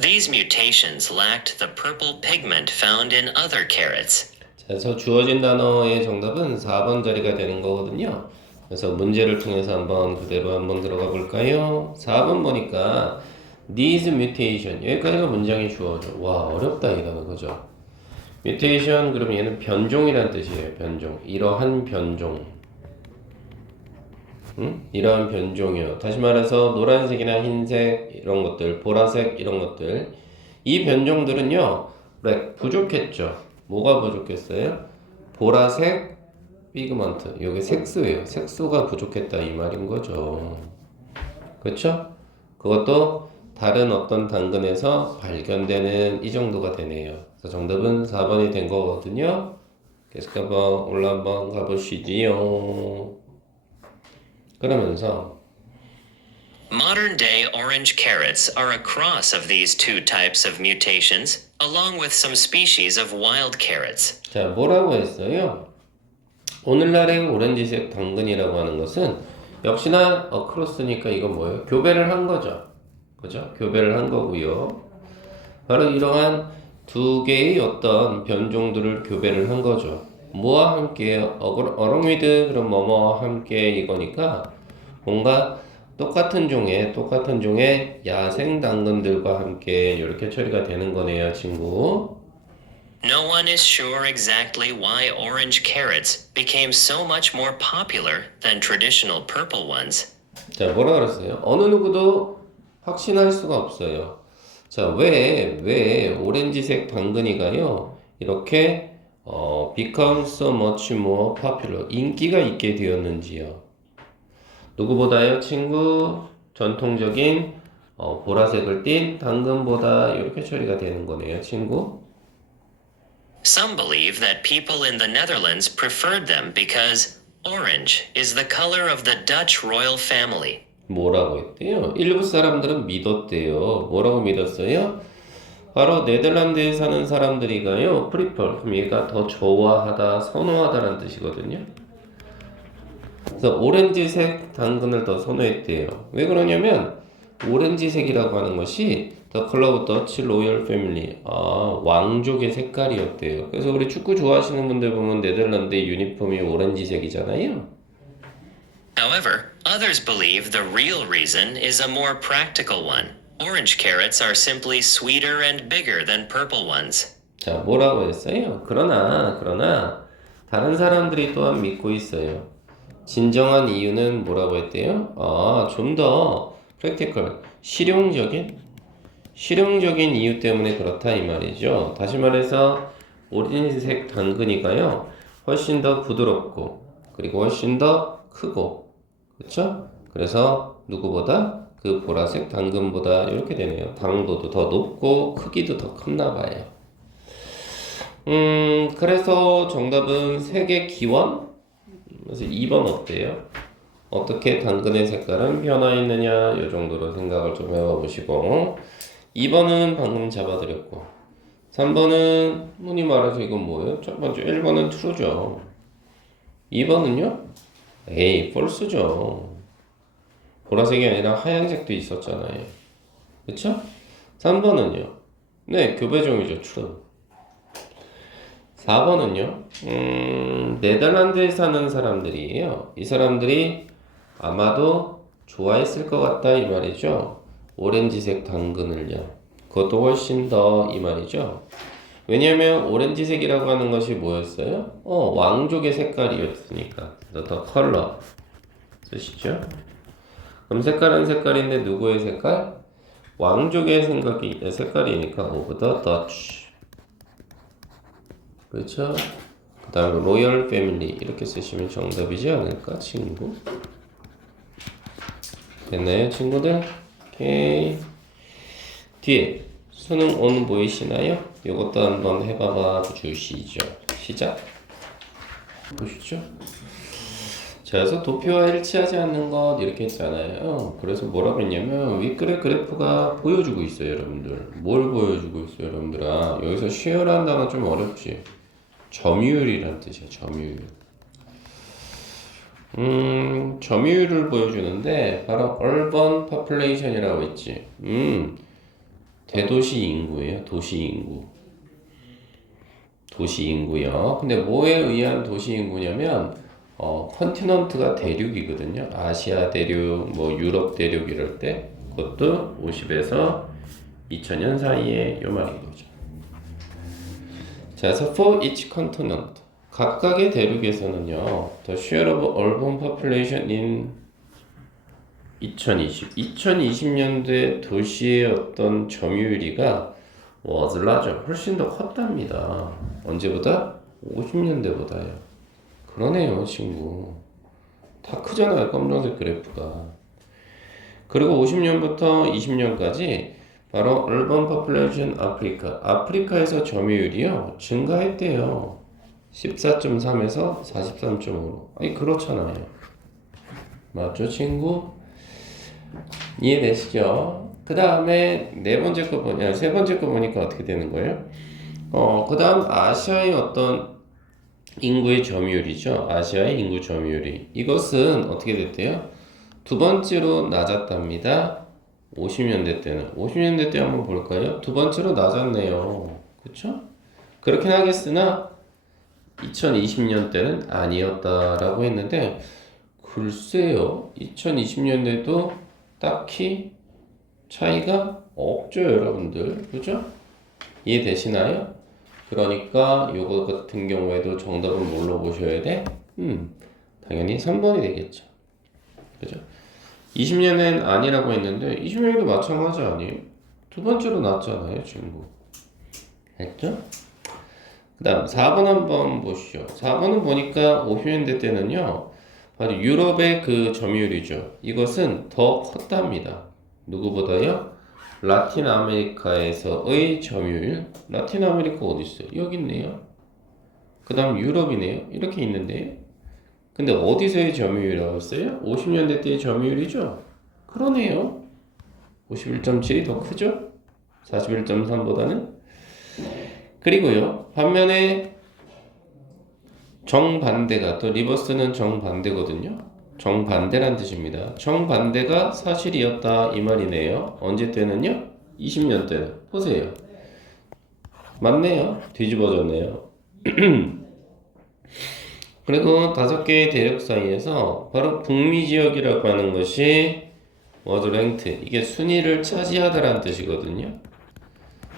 These mutations lacked the purple pigment found in other carrots. 자, 그래서 주어진 단어의 정답은 4번 자리가 되는 거거든요. 그래서 문제를 통해서 그대로 한번 들어가 볼까요? 4번 보니까 these mutation 여기까지가 문장이 주어져. 와, 어렵다 이거 그죠? mutation 그러면 얘는 변종이란 뜻이에요. 변종. 이러한 변종. 이러한 변종이요. 다시 말해서 노란색이나 흰색 이런 것들, 보라색 이런 것들. 이 변종들은요. 부족했죠. 뭐가 부족했어요? 보라색 피그먼트. 여기 색소예요. 색소가 부족했다 이 말인 거죠. 그렇죠? 그것도 다른 어떤 당근에서 발견되는 이 정도가 되네요. 그래서 정답은 4번이 된 거거든요. 계속 한번 가보시지요. 그러면서 Modern day orange carrots are a cross of these two types of mutations, along with some species of wild carrots. 자, 뭐라고 했어요? 오늘날의 오렌지색 당근이라고 하는 것은 역시나 크로스니까 이건 뭐예요? 교배를 한 거죠. 그죠? 교배를 한 거고요. 바로 이러한 두 개의 어떤 변종들을 교배를 한 거죠. 뭐와 함께요? along with 그럼 뭐뭐와 함께 이거니까 뭔가 똑같은 종의 야생 당근들과 함께 이렇게 처리가 되는 거네요, 친구. No one is sure exactly why orange carrots became so much more popular than traditional purple ones. 자, 뭐라 그랬어요? 어느 누구도 확신할 수가 없어요. 자, 왜 오렌지색 당근이가요? 이렇게 become so much more popular 인기가 있게 되었는지요. 누구보다요, 친구? 전통적인 보라색을 띤 당근보다 이렇게 처리가 되는 거네요, 친구. Some believe that people in the Netherlands preferred them because orange is the color of the Dutch royal family. 뭐라고 했대요? 일부 사람들은 믿었대요. 뭐라고 믿었어요? 바로 네덜란드에 사는 사람들이가요, prefer, 그럼 얘가 더 좋아하다, 선호하다라는 뜻이거든요. 그래서 오렌지색 당근을 더 선호했대요. 왜 그러냐면 오렌지색이라고 하는 것이 The Color of Dutch Royal Family, 왕족의 색깔이었대요. 그래서 우리 축구 좋아하시는 분들 보면 네덜란드 유니폼이 오렌지색이잖아요. However, others believe the real reason is a more practical one. Orange carrots are simply sweeter and bigger than purple ones. 자, 뭐라고 했어요? 그러나 다른 사람들이 또한 믿고 있어요. 진정한 이유는 뭐라고 했대요? 좀 더 practical, 실용적인 이유 때문에 그렇다 이 말이죠. 다시 말해서 오렌지색 당근이가요, 훨씬 더 부드럽고 그리고 훨씬 더 크고, 그렇죠? 그래서 누구보다 그 보라색 당근보다 이렇게 되네요. 당도도 더 높고 크기도 더 컸나 봐요. 그래서 정답은 세계 기원? 그래서 2번 어때요? 어떻게 당근의 색깔은 변화했느냐 이 정도로 생각을 좀 해봐보시고 2번은 방금 잡아드렸고 3번은 흔히 말해서 이건 뭐예요? 첫 번째 1번은 true죠. 2번은요? 에이 false죠. 보라색이 아니라 하얀색도 있었잖아요. 그쵸? 3번은요? 네 교배종이죠. true. 4번은요? 네덜란드에 사는 사람들이에요. 이 사람들이 아마도 좋아했을 것 같다 이 말이죠. 오렌지색 당근을요. 그것도 훨씬 더 이 말이죠. 왜냐하면 오렌지색이라고 하는 것이 뭐였어요? 왕족의 색깔이었으니까. 그래서 더 컬러 쓰시죠. 그럼 색깔은 색깔인데 누구의 색깔? 왕족의 색깔이니까 of the Dutch. 그렇죠? 그 다음에 로열 패밀리 이렇게 쓰시면 정답이지 않을까 친구? 됐나요 친구들? 오케이. 뒤에 수능 온 보이시나요? 이것도 한번 해봐봐 주시죠. 시작. 보시죠. 자, 그래서 도표와 일치하지 않는 것 이렇게 했잖아요. 그래서 뭐라고 했냐면 윗글의 그래프가 보여주고 있어요 여러분들. 뭘 보여주고 있어요 여러분들아? 여기서 쉐어라는 단어 좀 어렵지? 점유율이란 뜻이야 점유율. 점유율을 보여주는데 바로 urban population이라고 했지. 대도시 인구예요. 도시 인구. 도시 인구요. 근데 뭐에 의한 도시 인구냐면 컨티넌트가 대륙이거든요. 아시아 대륙, 뭐 유럽 대륙 이럴 때 그것도 50에서 2000년 사이에 요 말인 거죠. 자, 그래서 for each continent 각각의 대륙에서는요, the share of urban population in 2020년도에 도시의 어떤 점유율이가 was larger, 훨씬 더 컸답니다. 언제보다? 50년대보다요. 그러네요, 친구. 다 크잖아요, 검정색 그래프가. 그리고 50년부터 20년까지 바로 urban population 아프리카에서 점유율이요 증가했대요. 14.3에서 43.5로. 아니 그렇잖아요. 맞죠 친구? 이해되시죠? 그 다음에 세 번째 거 보니까 어떻게 되는 거예요? 그 다음 아시아의 어떤 인구의 점유율이죠. 아시아의 인구 점유율이 이것은 어떻게 됐대요? 두 번째로 낮았답니다. 50년대 때는 50년대 때 한번 볼까요? 두 번째로 낮았네요. 그쵸? 그렇긴 하겠으나 2020년 때는 아니었다라고 했는데 글쎄요 2020년대도 딱히 차이가 없죠 여러분들. 그죠? 이해되시나요? 그러니까 요거 같은 경우에도 정답은 뭘로 보셔야 돼? 당연히 3번이 되겠죠. 그죠? 20년엔 아니라고 했는데 20년에도 마찬가지 아니에요? 두 번째로 낮잖아요 친구. 했죠? 그 다음 4번 한번 보시죠. 4번은 보니까 50년대 때는요 바로 유럽의 그 점유율이죠. 이것은 더 컸답니다. 누구보다요? 라틴 아메리카에서의 점유율. 라틴 아메리카 어디 있어요? 여기 있네요. 그 다음 유럽이네요. 이렇게 있는데요. 근데 어디서의 점유율이라고 했어요? 50년대 때의 점유율이죠? 그러네요. 51.7이 더 크죠? 41.3보다는. 그리고요, 반면에 정반대가, 또 리버스는 정반대거든요. 정반대란 뜻입니다. 정반대가 사실이었다 이 말이네요. 언제 때는요? 20년 때는. 보세요. 맞네요. 뒤집어졌네요. 그리고 5개의 대륙 사이에서 바로 북미 지역이라고 하는 것이 was ranked. 이게 순위를 차지하다라는 뜻이거든요.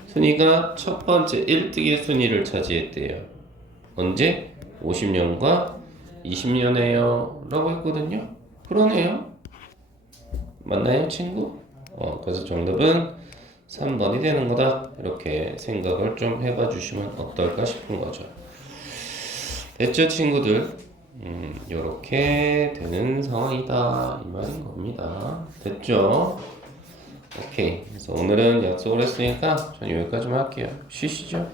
순위가 첫 번째 1등의 순위를 차지했대요. 언제? 50년과 20년에요 라고 했거든요. 그러네요. 맞나요 친구? 그래서 정답은 3번이 되는 거다. 이렇게 생각을 좀 해봐 주시면 어떨까 싶은 거죠. 됐죠 친구들? 요렇게 되는 상황이다 이 말인 겁니다. 됐죠? 오케이. 그래서 오늘은 약속을 했으니까 전 여기까지만 할게요. 쉬시죠.